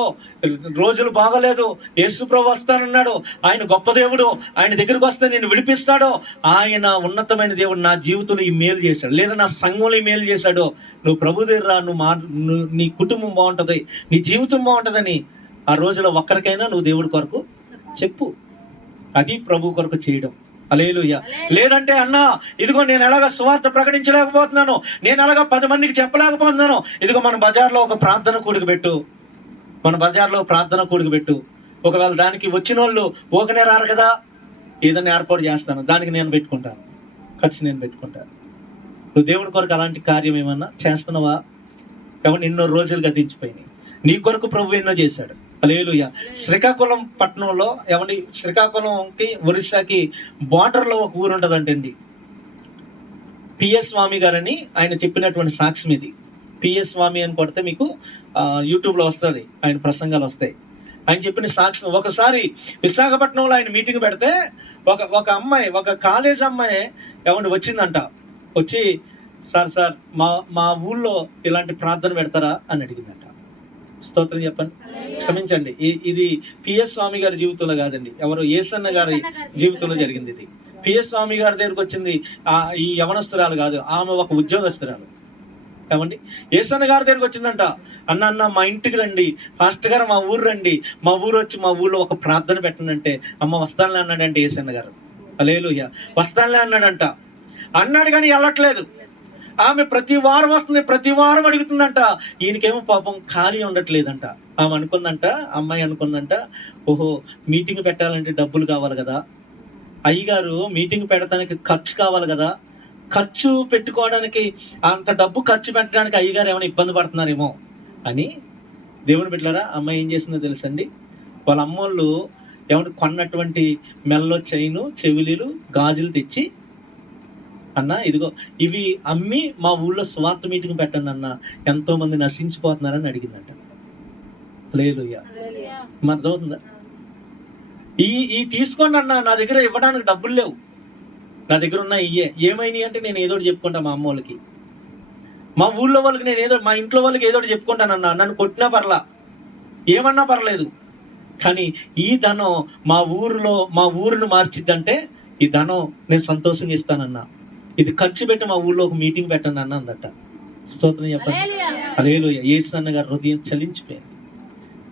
రోజులు బాగలేదు, యేసు ప్రభు వస్తానన్నాడు, ఆయన గొప్ప దేవుడు, ఆయన దగ్గరికి వస్తే నేను విడిపిస్తాడు, ఆయన ఉన్నతమైన దేవుడు, నా జీవితంలో ఈ మేలు చేశాడు, లేదా నా సంఘంలో ఈ మేలు చేశాడు. నువ్వు ప్రభు దగ్గర రా, నీ కుటుంబం బాగుంటుంది, నీ జీవితం బాగుంటుందని ఆ రోజులో ఒక్కరికైనా నువ్వు దేవుడి కొరకు చెప్పు. అది ప్రభు కొరకు చేయడం. హల్లెలూయా. లేదంటే అన్నా ఇదిగో నేను ఎలాగ సువార్త ప్రకటించలేకపోతున్నాను, నేను ఎలాగ 10 మందికి చెప్పలేకపోతున్నాను, ఇదిగో మన బజార్లో ఒక ప్రార్థన కూడికి పెట్టు, మన బజార్లో ప్రార్థన కూడికి పెట్టు. ఒకవేళ దానికి వచ్చిన వాళ్ళు ఓకనే రారు కదా, ఏదైనా ఏర్పాటు చేస్తాను, దానికి నేను పెట్టుకుంటాను, ఖర్చు నేను పెట్టుకుంటాను. నువ్వు దేవుడి కొరకు అలాంటి కార్యం ఏమన్నా చేస్తున్నావా? కాబట్టి ఎన్నో రోజులు గతించిపోయినాయి. నీ కొరకు ప్రభు ఎన్నో చేశాడు. హల్లెలూయా. శ్రీకాకుళం పట్టణంలో ఏమండి, శ్రీకాకుళంకి ఒరిస్సాకి బార్డర్లో ఒక ఊరు ఉంటుందంటండి. పిఎస్ స్వామి గారని ఆయన చెప్పినటువంటి సాక్ష్యం ఇది. పిఎస్ స్వామి అని కొడితే మీకు యూట్యూబ్లో వస్తుంది, ఆయన ప్రసంగాలు వస్తాయి. ఆయన చెప్పిన సాక్ష్యం, ఒకసారి విశాఖపట్నంలో ఆయన మీటింగ్ పెడితే ఒక అమ్మాయి, ఒక కాలేజ్ అమ్మాయి ఏమండి వచ్చిందంట. వచ్చి సార్ మా ఊళ్ళో ఇలాంటి ప్రార్థన పెడతారా అని అడిగిందంట. స్తోత్రం చెప్పండి. క్షమించండి, ఇది పిఎస్ స్వామి గారి జీవితంలో కాదండి, ఎవరు యేసన్న గారి జీవితంలో జరిగింది. ఇది పిఎస్ స్వామి గారి దగ్గరకు వచ్చింది ఈ యవనస్తురాలు కాదు, ఆమె ఒక ఉద్యోగస్తురాలు. ఏమండి, యేసన్న గారి దగ్గరకు వచ్చిందంట. అన్న మా ఇంటికి రండి, ఫాస్ట్ గారు మా ఊరు రండి, మా ఊరు వచ్చి మా ఊళ్ళో ఒక ప్రార్థన పెట్టనంటే, అమ్మ వస్తానులే అన్నాడంటే యేసన్న గారు. హల్లెలూయా. వస్తానులే అన్నాడంట. అన్నాడు కానీ వెళ్ళట్లేదు. ఆమె ప్రతి వారం వస్తుంది, ప్రతి వారం అడుగుతుందంట. ఈయనకేమో పాపం ఖాళీ ఉండట్లేదంట. ఆమె అనుకుందంట, అమ్మాయి అనుకుందంట, ఓహో మీటింగ్ పెట్టాలంటే డబ్బులు కావాలి కదా, అయ్యగారు మీటింగ్ పెడతానికి ఖర్చు కావాలి కదా, ఖర్చు పెట్టుకోవడానికి అంత డబ్బు ఖర్చు పెట్టడానికి అయ్యగారు ఏమైనా ఇబ్బంది పడుతున్నారేమో అని. దేవుని బిడ్డలారా, అమ్మాయి ఏం చేసిందో తెలుసండి, వాళ్ళ అమ్మోళ్ళు ఏమంటే కొన్నటువంటి మెల్లో చైను, చెవిలీలు, గాజులు తెచ్చి, అన్న ఇదిగో ఇవి అమ్మి మా ఊళ్ళో స్వార్థ మీటింగ్ పెట్టండి అన్న, ఎంతో మంది నశించిపోతున్నారని అడిగిందంట. హల్లెలూయా. మరి అర్థమవుతుందా? ఈ తీసుకోండి అన్న, నా దగ్గర ఇవ్వడానికి డబ్బులు లేవు, నా దగ్గర ఉన్న ఇయ్యే. ఏమైనాయి అంటే నేను ఏదో చెప్పుకుంటా మా అమ్మ వాళ్ళకి, మా ఊళ్ళో వాళ్ళకి నేను ఏదో, మా ఇంట్లో వాళ్ళకి ఏదో చెప్పుకుంటానన్నా, నన్ను కొట్టినా పర్లా, ఏమన్నా పర్లేదు, కానీ ఈ ధనం మా ఊరును మార్చిద్దంటే ఈ ధనం నేను సంతోషంగా ఇస్తానన్నా, ఇది ఖర్చు పెట్టి మా ఊళ్ళో ఒక మీటింగ్ పెట్టండి అన్న అందట. స్తోత్రం చెప్పండి. హల్లెలూయా. యేసన్న గారి హృదయం చలించిపోయింది.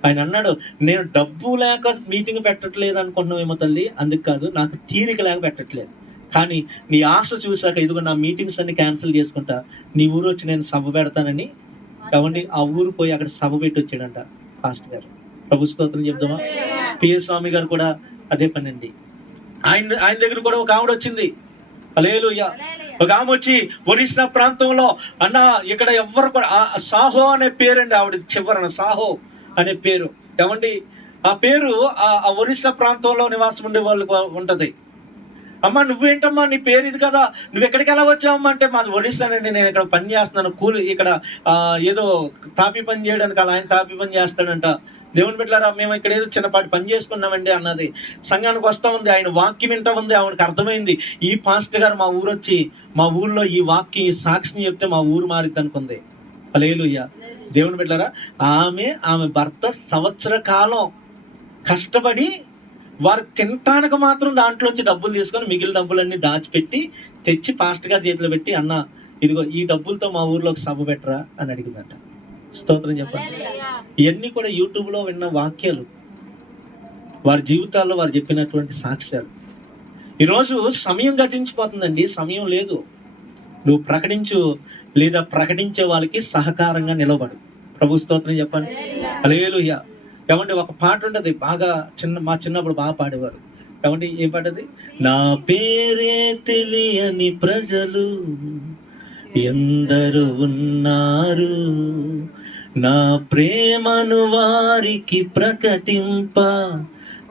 ఆయన అన్నాడు, నేను డబ్బు లేక మీటింగ్ పెట్టట్లేదు అనుకుంటున్నామేమో తల్లి, అందుకు కాదు, నాకు తీరిక లేక పెట్టట్లేదు, కానీ నీ ఆశ చూశాక ఇదిగో నా మీటింగ్స్ అన్ని క్యాన్సిల్ చేసుకుంటా, నీ ఊరు వచ్చి నేను సభ పెడతానని కాబట్టి ఆ ఊరు పోయి అక్కడ సభ పెట్టి వచ్చాడంట ఫాస్ట్ గారు. ప్రభు స్తోత్రం చెప్దామా? పిఎస్ స్వామి గారు కూడా అదే పని అండి. ఆయన దగ్గర కూడా ఒక ఆవిడ వచ్చింది. హల్లెలూయా. ఒక ఆమె వచ్చి ఒరిస్సా ప్రాంతంలో, అన్న ఇక్కడ ఎవ్వరు కూడా, సాహో అనే పేరండి ఆవిడ చివరన, సాహో అనే పేరు. ఏమండి ఆ పేరు ఆ ఒరిస్సా ప్రాంతంలో నివాసం ఉండే వాళ్ళకి ఉంటది. అమ్మ నువ్వేంటమ్మా, నీ పేరు ఇది కదా, నువ్వు ఎక్కడికి ఎలా వచ్చావమ్మా అంటే, మాది ఒడిస్తానండి, నేను ఇక్కడ పని చేస్తున్నాను, కూలి ఇక్కడ ఏదో తాపి పని చేయడానికి, అలా ఆయన తాపి పని చేస్తాడంట. దేవుని బిడ్డలారా, మేము ఇక్కడ ఏదో చిన్నపాటి పని చేసుకున్నామండి అన్నది. సంఘానికి వస్తా ఉంది, ఆయన వాక్యం వింటా ఉంది. ఆవిడకి అర్థమైంది, ఈ పాస్టర్ గారు మా ఊరు వచ్చి మా ఊర్లో ఈ వాక్యం ఈ సాక్షిని చెప్తే మా ఊరు మారిద్ది అనుకుంది. హల్లెలూయా. దేవుని బిడ్డలారా, ఆమె భర్త సంవత్సర కాలం కష్టపడి వారు తినటానికి మాత్రం దాంట్లోంచి డబ్బులు తీసుకొని మిగిలిన డబ్బులన్నీ దాచిపెట్టి తెచ్చి పాస్టర్ గారి చేతిలో పెట్టి, అన్న ఇదిగో ఈ డబ్బులతో మా ఊర్లో ఒక సభ పెట్టరా అని అడిగిందట. స్తోత్రం చెప్పండి. ఇవన్నీ కూడా యూట్యూబ్లో విన్న వాక్యాలు, వారి జీవితాల్లో వారు చెప్పినటువంటి సాక్ష్యాలు. ఈరోజు సమయం గతించిపోతుందండి, సమయం లేదు. నువ్వు ప్రకటించు, లేదా ప్రకటించే వాళ్ళకి సహకారంగా నిలబడు. ప్రభు స్తోత్రం చెప్పండి. హల్లెలూయా. ఏమంటే ఒక పాట ఉంటుంది, బాగా మా చిన్నప్పుడు బాగా పాడేవారు. ఏమంటే ఏం పాట అది? నా పేరే తెలియని ప్రజలు ఎందరు ఉన్నారు, నా ప్రేమను వారికి ప్రకటింప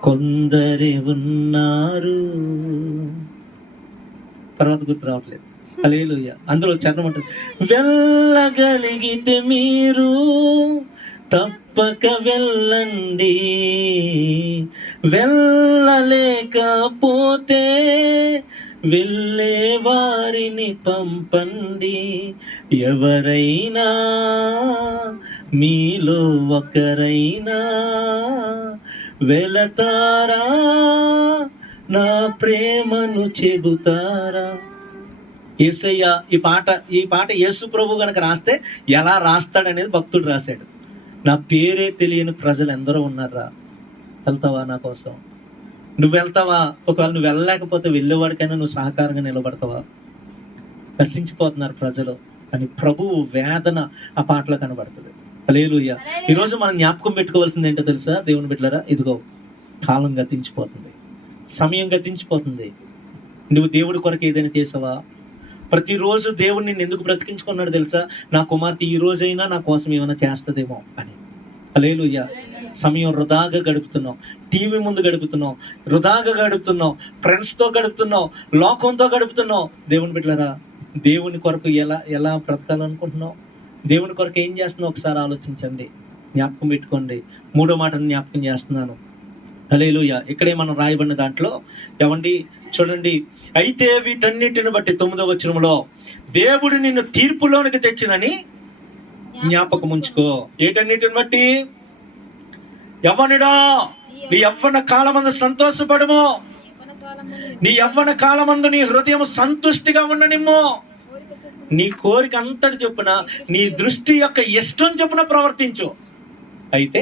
కొందరే ఉన్నారు. తర్వాత గుర్తు రావట్లేదు. హల్లెలూయా. అందులో చరణం ఉంటుంది, వెళ్ళగలిగితే మీరు తప్పక వెళ్ళండి, వెళ్ళలేకపోతే వెళ్ళే వారిని పంపండి, ఎవరైనా మీలో ఒకరైనా వెళతారా, నా ప్రేమను చెబుతారా. యేసయ్య ఈ పాట యేసు ప్రభు గనక రాస్తే ఎలా రాస్తాడనేది భక్తుడు రాశాడు. నా పేరే తెలియని ప్రజలు ఎందరో ఉన్నారా, వెళ్తావా నా కోసం? నువ్వు వెళ్తావా? ఒకవేళ నువ్వు వెళ్ళలేకపోతే వెళ్ళేవాడికైనా నువ్వు సహకారంగా నిలబడతావా? నశించిపోతున్నారు ప్రజలు అని ప్రభువు వేదన ఆ పాటలో కనబడుతుంది. హల్లెలూయా. ఈరోజు మనం జ్ఞాపకం పెట్టుకోవాల్సింది ఏంటో తెలుసా దేవుని బిడ్డలారా? ఇదిగో కాలం గతించిపోతుంది, సమయం గతించిపోతుంది. నువ్వు దేవుడి కొరకు ఏదైనా చేసావా? ప్రతిరోజు దేవుడు నిన్ను ఎందుకు బ్రతికించుకున్నాడు తెలుసా? నా కుమార్తె ఈ రోజైనా నా కోసం ఏమైనా చేస్తుందేమో అని. హల్లెలూయా. సమయం వృధాగా గడుపుతున్నావు, టీవీ ముందు గడుపుతున్నావు, వృధాగా గడుపుతున్నావు, ఫ్రెండ్స్తో గడుపుతున్నావు, లోకంతో గడుపుతున్నావు. దేవుని బిడ్డలారా, దేవుని కొరకు ఎలా బ్రతకాలనుకుంటున్నావు? దేవుని కొరకు ఏం చేస్తున్నావు ఒకసారి ఆలోచించండి, జ్ఞాపకం పెట్టుకోండి. 3వ మాటను జ్ఞాపకం చేస్తున్నాను. హల్లెలూయా. ఇక్కడే మనం రాయబడిన దాంట్లో ఏమండి చూడండి, అయితే వీటన్నిటిని బట్టి 9వ వచనంలో దేవుడు నిన్ను తీర్పులోనికి తెచ్చినని జ్ఞాపకం ఉంచుకో. ఏటన్నిటిని బట్టి? యవ్వనుడా, నీ యవ్వన కాలమందు సంతోషపడము, నీ యవ్వన కాలమందు నీ హృదయం సంతుష్టిగా ఉండనిమ్ము, నీ కోరిక అంతటి చొప్పున నీ దృష్టి యొక్క ఇష్టం చొప్పున ప్రవర్తించు. అయితే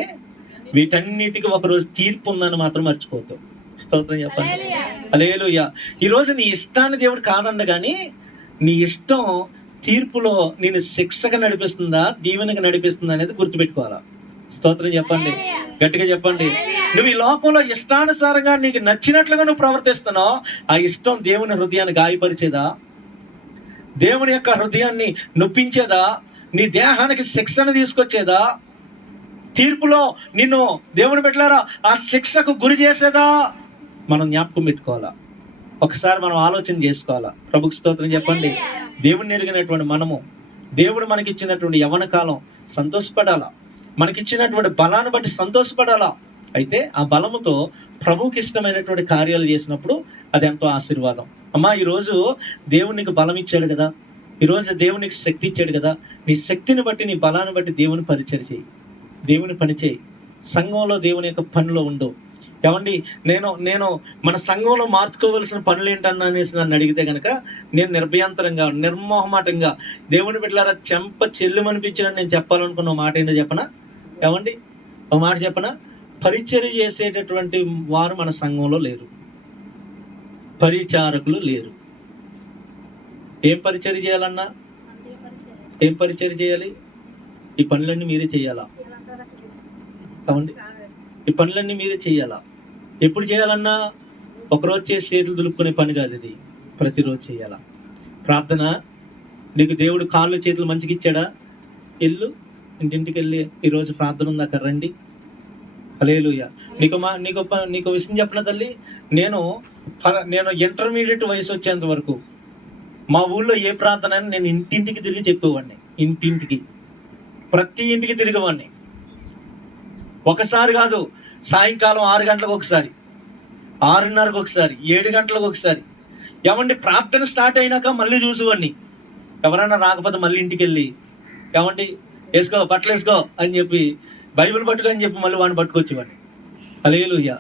వీటన్నిటికీ ఒకరోజు తీర్పు ఉందని మాత్రం మర్చిపోతూ. స్తోత్రం చెప్పండి. హల్లెలూయా. ఈరోజు నీ ఇష్టాన్ని దేవుడు కాదండ, కానీ నీ ఇష్టం తీర్పులో నేను శిక్షగా నడిపిస్తుందా దీవెనగా నడిపిస్తుందా అనేది గుర్తుపెట్టుకోవాలా. స్తోత్రం చెప్పండి, గట్టిగా చెప్పండి. నువ్వు ఈ లోకంలో ఇష్టానుసారంగా నీకు నచ్చినట్లుగా నువ్వు ప్రవర్తిస్తున్నావు, ఆ ఇష్టం దేవుని హృదయాన్ని గాయపరిచేదా? దేవుని యొక్క హృదయాన్ని నొప్పించేదా? నీ దేహానికి శిక్షను తీసుకొచ్చేదా? తీర్పులో నిన్ను దేవుని బిడ్డలారా ఆ శిక్షకు గురి చేసేదా? మనం జ్ఞాపకం పెట్టుకోవాలా, ఒకసారి మనం ఆలోచన చేసుకోవాలా. ప్రభుకు స్తోత్రం చెప్పండి. దేవుని ఎరిగినటువంటి మనము, దేవుడు మనకిచ్చినటువంటి యవ్వన కాలం సంతోషపడాలా, మనకిచ్చినటువంటి బలాన్ని బట్టి సంతోషపడాలా. అయితే ఆ బలముతో ప్రభువుకి ఇష్టమైనటువంటి కార్యాలు చేసినప్పుడు అది ఎంతో ఆశీర్వాదం. అమ్మా, ఈరోజు దేవునికి బలం ఇచ్చాడు కదా, ఈరోజు దేవునికి శక్తి ఇచ్చాడు కదా, నీ శక్తిని బట్టి నీ బలాన్ని బట్టి దేవుని పరిచయం చేయి, దేవుని పని చేయి, సంఘంలో దేవుని యొక్క పనిలో ఉండు. ఏమండి, నేను మన సంఘంలో మార్చుకోవలసిన పనులు ఏంటన్నా అనేసి నన్ను అడిగితే కనుక నేను నిర్భయంతరంగా నిర్మోహమాటంగా దేవుని బిడ్డలారా చెంప చెల్లుమనిపించిన నేను చెప్పాలనుకున్న మాట ఏంటో చెప్పనా? ఏమండి, ఒక మాట చెప్పనా? పరిచర్య చేసేటటువంటి వారు మన సంఘంలో లేరు, పరిచారకులు లేరు. ఏం పరిచర్య చేయాలన్నా? ఏం పరిచర్య చేయాలి? ఈ పనులన్నీ మీరే చేయాలా? ఏమండి, ఈ పనులన్నీ మీరే చేయాలా? ఎప్పుడు చేయాలన్నా? ఒకరోజు చేసి చేతులు దులుపుకునే పని కాదు ఇది, ప్రతిరోజు చేయాలా. ప్రార్థన, నీకు దేవుడు కాళ్ళు చేతులు మంచిగా ఇచ్చాడా? వెళ్ళు, ఇంటింటికి వెళ్ళి ఈరోజు ప్రార్థన ఉంది అక్కడ రండి. హల్లెలూయా. నీకు విషయం చెప్పిన తల్లి, నేను నేను ఇంటర్మీడియట్ వయసు వచ్చేంత వరకు మా ఊళ్ళో ఏ ప్రార్థన అయినా నేను ఇంటింటికి తిరిగి చెప్పేవాడిని. ఇంటింటికి, ప్రతి ఇంటికి తిరిగేవాడిని. ఒకసారి కాదు, సాయంకాలం 6 గంటలకు ఒకసారి, 6:30కు ఒకసారి, 7 గంటలకు ఒకసారి. ఏమండి ప్రార్థన స్టార్ట్ అయినాక మళ్ళీ చూసేవాడిని. ఎవరైనా రాకపోతే మళ్ళీ ఇంటికి వెళ్ళి, ఏమండి వేసుకో బట్టలు వేసుకో అని చెప్పి, బైబిల్ పట్టుకో అని చెప్పి మళ్ళీ వాడిని పట్టుకొచ్చేవాడిని. హల్లెలూయా.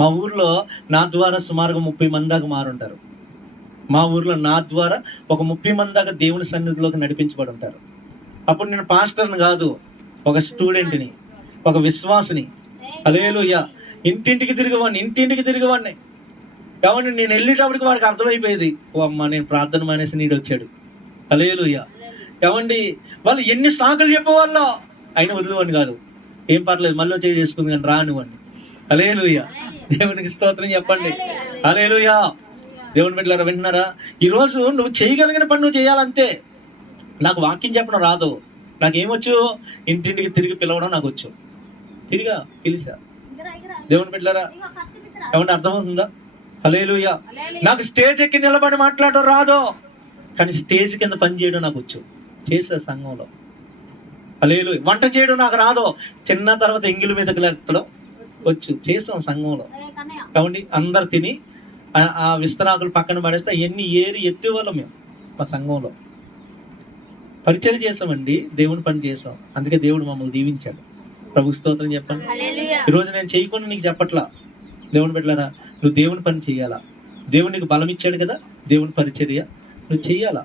మా ఊర్లో నా ద్వారా సుమారుగా 30 మంది దాకా మారుంటారు. మా ఊర్లో నా ద్వారా ఒక 30 మంది దాకా దేవుని సన్నిధిలోకి నడిపించబడి ఉంటారు. అప్పుడు నేను పాస్టర్ని కాదు, ఒక స్టూడెంట్ని, ఒక విశ్వాసిని. హల్లెలూయా. ఇంటింటికి తిరిగేవాడిని. కాబట్టి నేను వెళ్ళేటప్పటికి వాడికి అర్థమైపోయేది, ఓ అమ్మ నేను ప్రార్థన మానేసి నీడు వచ్చాడు. హల్లెలూయా. ఏమండి వాళ్ళు ఎన్ని సాకులు చెప్పేవాళ్ళో అయినా వదిలేవాడిని కాదు. ఏం పర్లేదు మళ్ళీ చేయి చేసుకుంది కానీ రానివ్వండి. హల్లెలూయా. దేవునికి స్తోత్రం చెప్పండి. హల్లెలూయా. దేవుని బిడ్డలారా వింటున్నారా? ఈరోజు నువ్వు చేయగలిగిన పని నువ్వు చేయాలంతే. నాకు వాక్యం చెప్పడం రాదు, నాకేమొచ్చు, ఇంటింటికి తిరిగి పిలవడం నాకు వచ్చు. పిలిచా. దేవుని బిడ్డలారా ఏమంటే అర్థమవుతుందా? హల్లెలూయా. నాకు స్టేజ్ ఎక్కి నిలబడి మాట్లాడడం రాదు, కానీ స్టేజ్ కింద పని చేయడం నాకు వచ్చు. చేసా సంఘంలో. హల్లెలూయా. వంట చేయడం నాకు రాదు, తిన్న తర్వాత ఎంగిలి మీదకి లేకడం వచ్చు. చేసాం సంఘంలో. కాబట్టి అందరు తిని ఆ విస్తరాకులు పక్కన పడేస్తే అవన్నీ ఏరి ఎత్తేవాళ్ళం మేము. మా సంఘంలో పరిచయం చేసామండి, దేవుని పని చేసాం. అందుకే దేవుడు మమ్మల్ని దీవించాడు. ప్రభు స్తోత్రం చెప్పండి. ఈరోజు నేను చేయకుండా నీకు చెప్పట్లా. దేవుని బిడ్డలారా నువ్వు దేవుని పని చేయాలా. దేవుడు నీకు బలం ఇచ్చాడు కదా, దేవుని పరిచర్య నువ్వు చెయ్యాలా.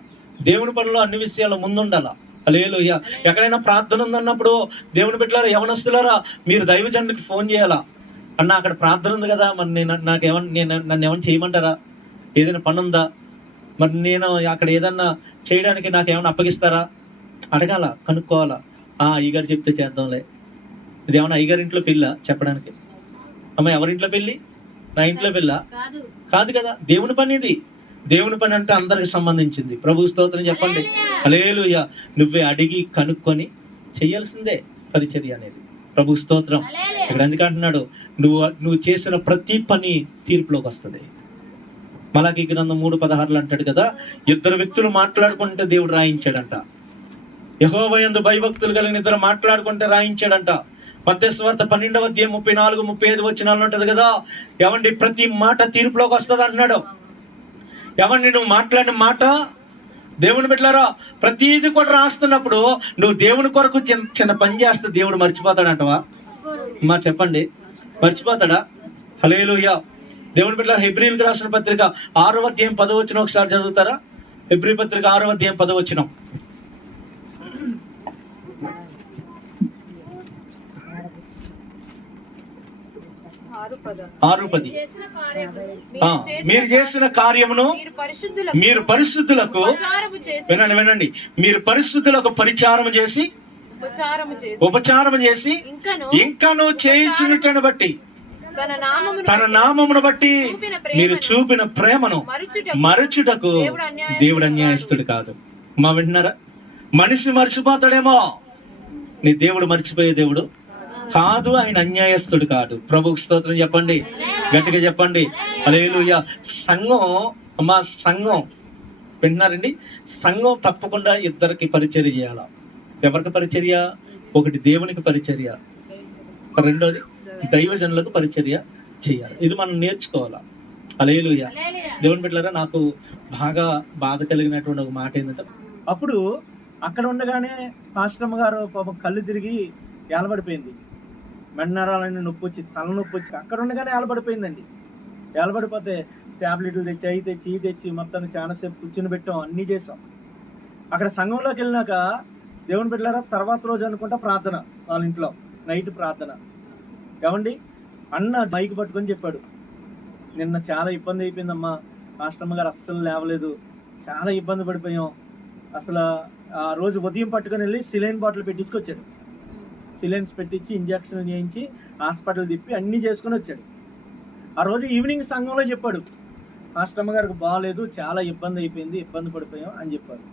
దేవుని పనిలో అన్ని విషయాలు ముందుండాలా. హల్లెలూయా. ఎక్కడైనా ప్రార్థన ఉందన్నప్పుడు దేవుని బిడ్డలారా యవనస్తులారా మీరు దైవజనుడికి ఫోన్ చేయాలా. అన్న అక్కడ ప్రార్థన ఉంది కదా, మరి నన్ను ఏమైనా చేయమంటారా? ఏదైనా పని ఉందా? మరి నేను అక్కడ ఏదన్నా చేయడానికి నాకు ఏమైనా అప్పగిస్తారా? అడగాల, కనుక్కోవాలా. అయ్యగారు చెప్తే చేద్దాంలే. ఇది ఏమన్నా అయ్యగారి ఇంట్లో పెళ్ళ చెప్పడానికి? అమ్మ ఎవరింట్లో పెళ్ళి? నా ఇంట్లో పెళ్ళ కాదు కదా. దేవుని పని ఇది. దేవుని పని అంటే అందరికి సంబంధించింది. ప్రభు స్తోత్రం చెప్పండి. హల్లెలూయా. నువ్వే అడిగి కనుక్కొని చెయ్యాల్సిందే పరిచర్య అనేది. ప్రభు స్తోత్రం. ఇక్కడ ఎందుకంటున్నాడు, నువ్వు చేసిన ప్రతి పని తీర్పులోకి వస్తుంది. మలాకీ గ్రంథం 3:16 అంటాడు కదా, 2 వ్యక్తులు మాట్లాడుకుంటే దేవుడు రాయించాడంట. యెహోవా యందు భయభక్తులు కలిగిన 2 మాట్లాడుకుంటే రాయించాడంట. మత్తయి సువార్త 12వ అధ్యాయం 34, 35 వచనాలు ఉంటది కదా, ఏమండి ప్రతి మాట తీర్పులోకి వస్తుంది అంటున్నాడు. ఏమండి నువ్వు మాట్లాడిన మాట దేవుని బిడ్డలారా ప్రతిదీ కూడా రాస్తున్నప్పుడు నువ్వు దేవుని కొరకు చిన్న పని చేస్తే దేవుడు మర్చిపోతాడంటవా? మా చెప్పండి, మర్చిపోతాడా? హల్లెలూయా. దేవుని బిడ్డలారా హెబ్రీయులకు రాసిన పత్రిక 6వ అధ్యాయం 10వ వచనం ఒకసారి చదువుతారా? హెబ్రీ పత్రిక 6వ అధ్యాయం 10వ వచనం. మీరు చేసిన కార్యమును మీరు పరిశుద్ధులకు వినండి, మీరు పరిశుద్ధులకు పరిచారము చేసి ఉపచారము చేసి ఇంకను చేయించుటను బట్టి తన నామమును బట్టి మీరు చూపిన ప్రేమను మరచుటకు దేవుడు అన్యాయస్తుడు కాదు. మా వింటున్నారా? మనిషి మర్చిపోతాడేమో, నీ దేవుడు మర్చిపోయే దేవుడు కాదు. ఆయన అన్యాయస్తుడు కాదు. ప్రభువుకి స్తోత్రం చెప్పండి, గట్టిగా చెప్పండి. హల్లెలూయా. సంఘం వింటున్నారండి? సంఘం తప్పకుండా ఇద్దరికి పరిచర్య చేయాల. ఎవరికి పరిచర్య? ఒకటి దేవునికి పరిచర్య, రెండోది దైవజనులకు పరిచర్య చేయాలి. ఇది మనం నేర్చుకోవాలా. హల్లెలూయా. దేవుని బిడ్డలారా నాకు బాగా బాధ కలిగినటువంటి ఒక మాట ఏంటంటే, అప్పుడు అక్కడ ఉండగానే ఆశ్రమ గారు పాపం కళ్ళు తిరిగి ఏలబడిపోయింది. మెన్నరాలని నొప్పి వచ్చి, తలనొప్పి వచ్చి అక్కడ ఉండగానే ఏలబడిపోయిందండి. ఏలబడిపోతే ట్యాబ్లెట్లు తెచ్చి ఈ తెచ్చి మొత్తాన్ని చాలాసేపు కూర్చుని పెట్టాం, అన్నీ చేసాం. అక్కడ సంఘంలోకి వెళ్ళినాక దేవుని బిడ్డలారా తర్వాత రోజు అనుకుంటా ప్రార్థన, వాళ్ళ ఇంట్లో నైట్ ప్రార్థన. ఏమండి అన్న మైక్ పట్టుకొని చెప్పాడు, నిన్న చాలా ఇబ్బంది అయిపోయిందమ్మా, ఆశ్రమ గారు అస్సలు లేవలేదు, చాలా ఇబ్బంది పడిపోయాం. అసలు ఆ రోజు ఉదయం పట్టుకొని వెళ్ళి సిలైన్ బాటిల్ పెట్టించుకొచ్చాడు. సిలైన్స్ పెట్టించి ఇంజక్షన్లు చేయించి హాస్పిటల్ తిప్పి అన్నీ చేసుకుని వచ్చాడు. ఆ రోజు ఈవినింగ్ సంఘంలో చెప్పాడు, ఆశ్రమ గారికి బాగాలేదు, చాలా ఇబ్బంది అయిపోయింది, ఇబ్బంది పడిపోయాం అని చెప్పాడు.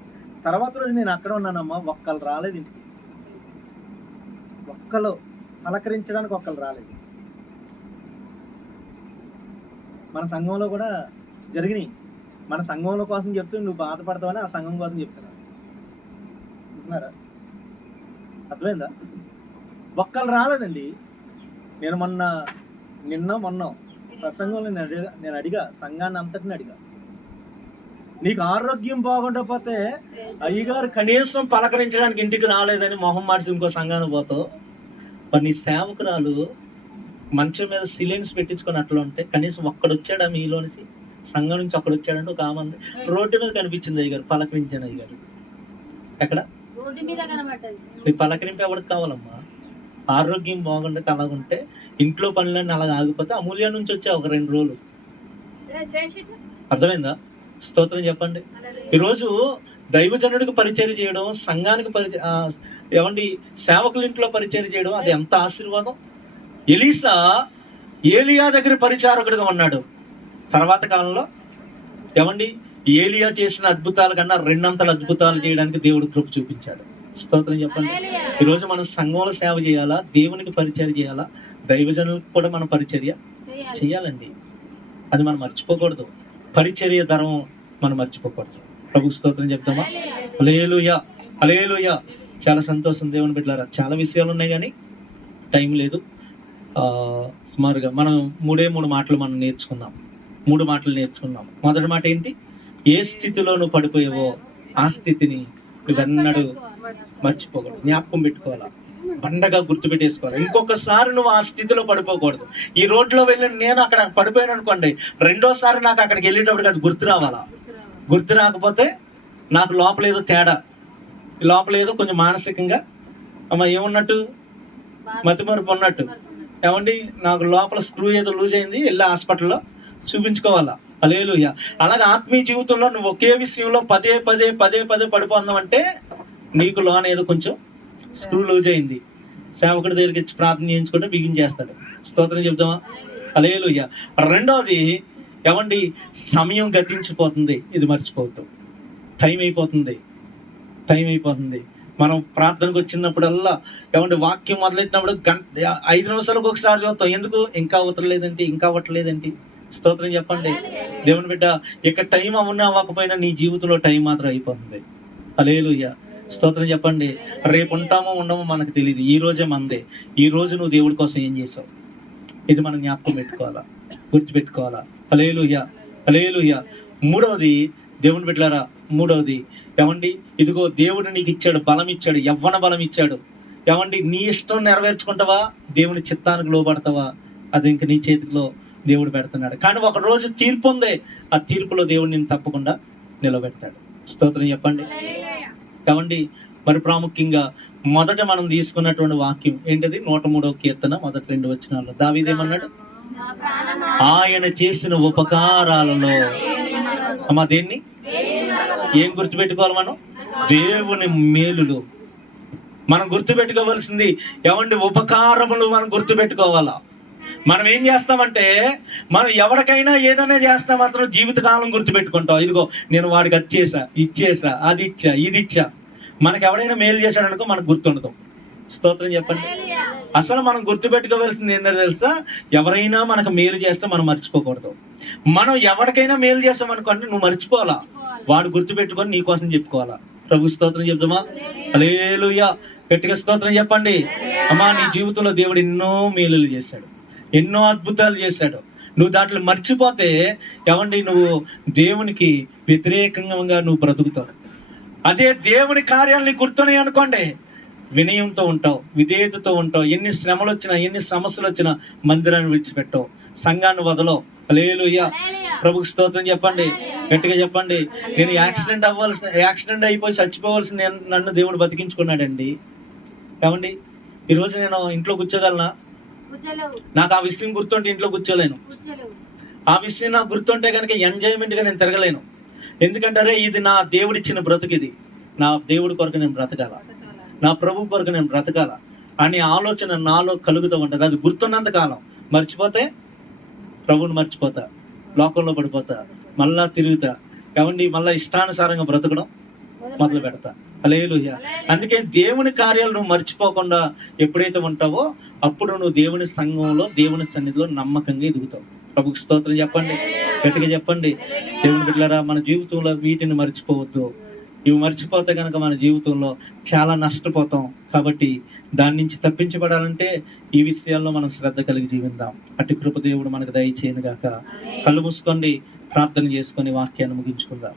తర్వాత రోజు నేను అక్కడ ఉన్నానమ్మా, ఒక్కళ్ళు రాలేదు ఇంటికి, ఒక్కళ్ళు పలకరించడానికి ఒక్కళ్ళు రాలేదు. మన సంఘంలో కూడా జరిగినాయి. మన సంఘంలో కోసం చెప్తూ నువ్వు బాధపడతావని ఆ సంఘం కోసం చెప్తున్నారు. అంటున్నారా? అర్థమైందా? ఒక్కళ్ళు రాలేదండి. నేను మొన్న ప్రసంగంలో నేను అడిగా సంఘాన్ని అంతటిని అడిగా, నీకు ఆరోగ్యం బాగుండకపోతే అయ్యగారు కనీసం పలకరించడానికి ఇంటికి రాలేదని మొహం మార్చి ఇంకో సంఘానికి పోతావు, మరి నీ సేవకురాలు మంచం మీద సిలిండర్స్ పెట్టించుకొని అట్లా ఉంటే కనీసం ఒక్కడొచ్చాడా మీలోని సంఘం నుంచి ఒక్కడొచ్చాడంటే ఒక ఆమె రోడ్డు మీద కనిపించింది అయ్యగారు, పలకరించాను అయ్యగారు. ఎక్కడ నీ పలకరింపు ఎవరికి కావాలమ్మా? ఆరోగ్యం బాగుండక అలాగుంటే ఇంట్లో పనులన్నీ అలాగ ఆగిపోతే అమూల్యం నుంచి వచ్చా ఒక 2 రోజులు. అర్థమైందా? స్తోత్రం చెప్పండి. ఈరోజు దైవజనుడికి పరిచయం చేయడం, సంఘానికి ఏమండి సేవకుల ఇంట్లో పరిచయం చేయడం, అది ఎంత ఆశీర్వాదం. ఎలీసా ఏలియా దగ్గర పరిచారకుడిగా ఉన్నాడు. తర్వాత కాలంలో ఏమండి ఏలియా చేసిన అద్భుతాల కన్నా 2 అంతల అద్భుతాలు చేయడానికి దేవుడు కృప చూపించాడు. స్తోత్రం చెప్పండి. ఈరోజు మనం సంఘంలో సేవ చేయాలా, దేవునికి పరిచయం చేయాలా, దైవజనులకు కూడా మనం పరిచర్య చేయాలండి. అది మనం మర్చిపోకూడదు. పరిచర్య ధరం మనం మర్చిపోకూడదు. ప్రభు స్తోత్రం చెప్తామా? హల్లెలూయా, హల్లెలూయా. చాలా సంతోషం దేవుని బిడ్డలారా. చాలా విషయాలు ఉన్నాయి కానీ టైం లేదు. సుమారుగా మనం 3 మాటలు మనం నేర్చుకుందాం. 3 మాటలు నేర్చుకుందాం. మొదటి మాట ఏంటి? ఏ స్థితిలో నువ్వు పడిపోయావో ఆ స్థితిని నువ్వెన్నడూ మర్చిపోకూడదు, జ్ఞాపకం పెట్టుకోవాలా, బండగా గుర్తుపెట్టేసుకోవాలి. ఇంకొకసారి నువ్వు ఆ స్థితిలో పడిపోకూడదు. ఈ రోడ్లో వెళ్ళి నేను అక్కడ పడిపోయాను అనుకోండి, 2వ సారి నాకు అక్కడికి వెళ్ళేటప్పటికి అది గుర్తు రావాలా. గుర్తు రాకపోతే నాకు లోపల ఏదో తేడా, లోపల ఏదో కొంచెం మానసికంగా ఏమున్నట్టు, మతిమరుపు ఉన్నట్టు. ఏమండి నాకు లోపల స్క్రూ ఏదో లూజ్ అయింది, వెళ్ళి హాస్పిటల్లో చూపించుకోవాలా. హల్లెలూయా. అలాగే ఆత్మీయ జీవితంలో నువ్వు ఒకే విషయంలో పదే పడిపోతున్నావంటే నీకు లోన ఏదో కొంచెం స్క్రూ లూజ్ అయింది. సేవకుడి దగ్గరికి ఇచ్చి ప్రార్థన చేయించుకుంటే బిగించేస్తాడు. స్తోత్రం చెప్తామా? హల్లెలూయా. 2వది ఏమండి సమయం గతించిపోతుంది. ఇది మర్చిపోవద్దు. టైం అయిపోతుంది. మనం ప్రార్థనకు వచ్చినప్పుడల్లా ఏమంటే వాక్యం మొదలెట్టినప్పుడు 5 నిమిషాలకు ఒకసారి చూస్తాం. ఎందుకు? ఇంకా అవ్వట్లేదండి. స్తోత్రం చెప్పండి. దేవుని బిడ్డ, ఇక టైం అవ్వకపోయినా నీ జీవితంలో టైం మాత్రం అయిపోతుంది. హల్లెలూయా. స్తోత్రం చెప్పండి. రేపు ఉంటామో ఉండమో మనకు తెలియదు. ఈ రోజే మనదే. ఈ రోజు నువ్వు దేవుడి కోసం ఏం చేసావు, ఇది మనం జ్ఞాపకం పెట్టుకోవాలా, గుర్తుపెట్టుకోవాలా. హల్లెలూయా, హల్లెలూయా. 3వది దేవుని బిడ్డలారా, 3వది ఏమండి ఇదిగో దేవుడు నీకు ఇచ్చాడు, బలం ఇచ్చాడు, యవ్వన బలం ఇచ్చాడు. ఏమండి నీ ఇష్టం నెరవేర్చుకుంటావా, దేవుని చిత్తానికి లోబడతావా, అది ఇంక నీ చేతిలో దేవుడు పెడుతున్నాడు. కానీ ఒక రోజు తీర్పు ఉంది. ఆ తీర్పులో దేవుడు నిన్ను తప్పకుండా నిలబెడతాడు. స్తోత్రం చెప్పండి. ఏమండి మరి ప్రాముఖ్యంగా మొదట మనం తీసుకున్నటువంటి వాక్యం ఏంటది? 103వ కీర్తన మొదటి 2 వచనాలు. దావీదేమన్నాడు? ఆయన చేసిన ఉపకారాలలో దేన్ని ఏం గుర్తుపెట్టుకోవాలి మనం? దేవుని మేలులు మనం గుర్తుపెట్టుకోవాల్సింది. ఏమండి ఉపకారములు మనం గుర్తుపెట్టుకోవాలా. మనం ఏం చేస్తామంటే మనం ఎవరికైనా ఏదైనా చేస్తా మాత్రం జీవితకాలం గుర్తుపెట్టుకుంటాం. ఇదిగో నేను వాడికి అది చేసా, ఇచ్చేసా, అది ఇచ్చా, ఇది ఇచ్చా. మనకు ఎవరైనా మేలు చేశాడనుకో మనకు గుర్తుండదు. స్తోత్రం చెప్పండి. అసలు మనం గుర్తుపెట్టుకోవాల్సింది ఏంటో తెలుసా? ఎవరైనా మనకు మేలు చేస్తే మనం మర్చిపోకూడదు. మనం ఎవరికైనా మేలు చేస్తాం అనుకోండి, నువ్వు మర్చిపోవాలా, వాడు గుర్తుపెట్టుకొని నీ కోసం చెప్పుకోవాలా. ప్రభు స్తోత్రం చెప్తామా? హల్లెలూయా. గట్టిగా స్తోత్రం చెప్పండి. అమ్మా, నీ జీవితంలో దేవుడు ఎన్నో మేలులు చేశాడు, ఎన్నో అద్భుతాలు చేశాడు. నువ్వు దాంట్లో మర్చిపోతే ఏమండి నువ్వు దేవునికి వ్యతిరేకంగా నువ్వు బ్రతుకుతావు. అదే దేవుని కార్యాలని గుర్తున్నాయి అనుకోండి, వినయంతో ఉంటావు, విధేయతతో ఉంటావు. ఎన్ని శ్రమలు వచ్చినా, ఎన్ని సమస్యలు వచ్చినా మందిరాన్ని విడిచిపెట్టవు, సంఘాన్ని వదలవు. హల్లెలూయా. ప్రభుకి స్తోత్రం చెప్పండి. గట్టిగా చెప్పండి. నేను యాక్సిడెంట్ అయిపోయి చచ్చిపోవాల్సిన నన్ను దేవుడు బతికించుకున్నాడండి. ఏమండి ఈరోజు నేను ఇంట్లో కూర్చోగలనా? నాకు ఆ విషయం గుర్తుంటే ఇంట్లో కూర్చోలేను. ఆ విషయం నాకు గుర్తుంటే కనుక ఎంజాయ్మెంట్గా నేను తిరగలేను. ఎందుకంటే ఇది నా దేవుడిచ్చిన బ్రతుకు, ఇది నా దేవుడి కొరకు నేను బ్రతకాల, నా ప్రభు కొరకు నేను బ్రతకాల అనే ఆలోచన నాలో కలుగుతూ ఉంటుంది. అది గుర్తున్నంత కాలం. మర్చిపోతే ప్రభువుని మర్చిపోతా, లోకంలో పడిపోతా, మళ్ళా తిరుగుతా. ఏమండి మళ్ళీ ఇష్టానుసారంగా బ్రతకడం మొదలు పెడతా. హల్లెలూయా. అందుకే దేవుని కార్యాలు నువ్వు మర్చిపోకుండా ఎప్పుడైతే ఉంటావో అప్పుడు నువ్వు దేవుని సంఘంలో, దేవుని సన్నిధిలో నమ్మకంగా ఎదుగుతావు. ప్రభుకి స్తోత్రం చెప్పండి, గట్టిగా చెప్పండి. దేవుని బిడ్డలారా, మన జీవితంలో వీటిని మర్చిపోవద్దు. ఇవి మర్చిపోతే కనుక మన జీవితంలో చాలా నష్టపోతాం. కాబట్టి దాని నుంచి తప్పించబడాలంటే ఈ విషయాల్లో మనం శ్రద్ధ కలిగి జీవిద్దాం. అట్టి కృప దేవుడు మనకు దయచేయను గాక. కళ్ళు మూసుకోండి, ప్రార్థన చేసుకొని వాక్యాన్ని ముగించుకుందాం.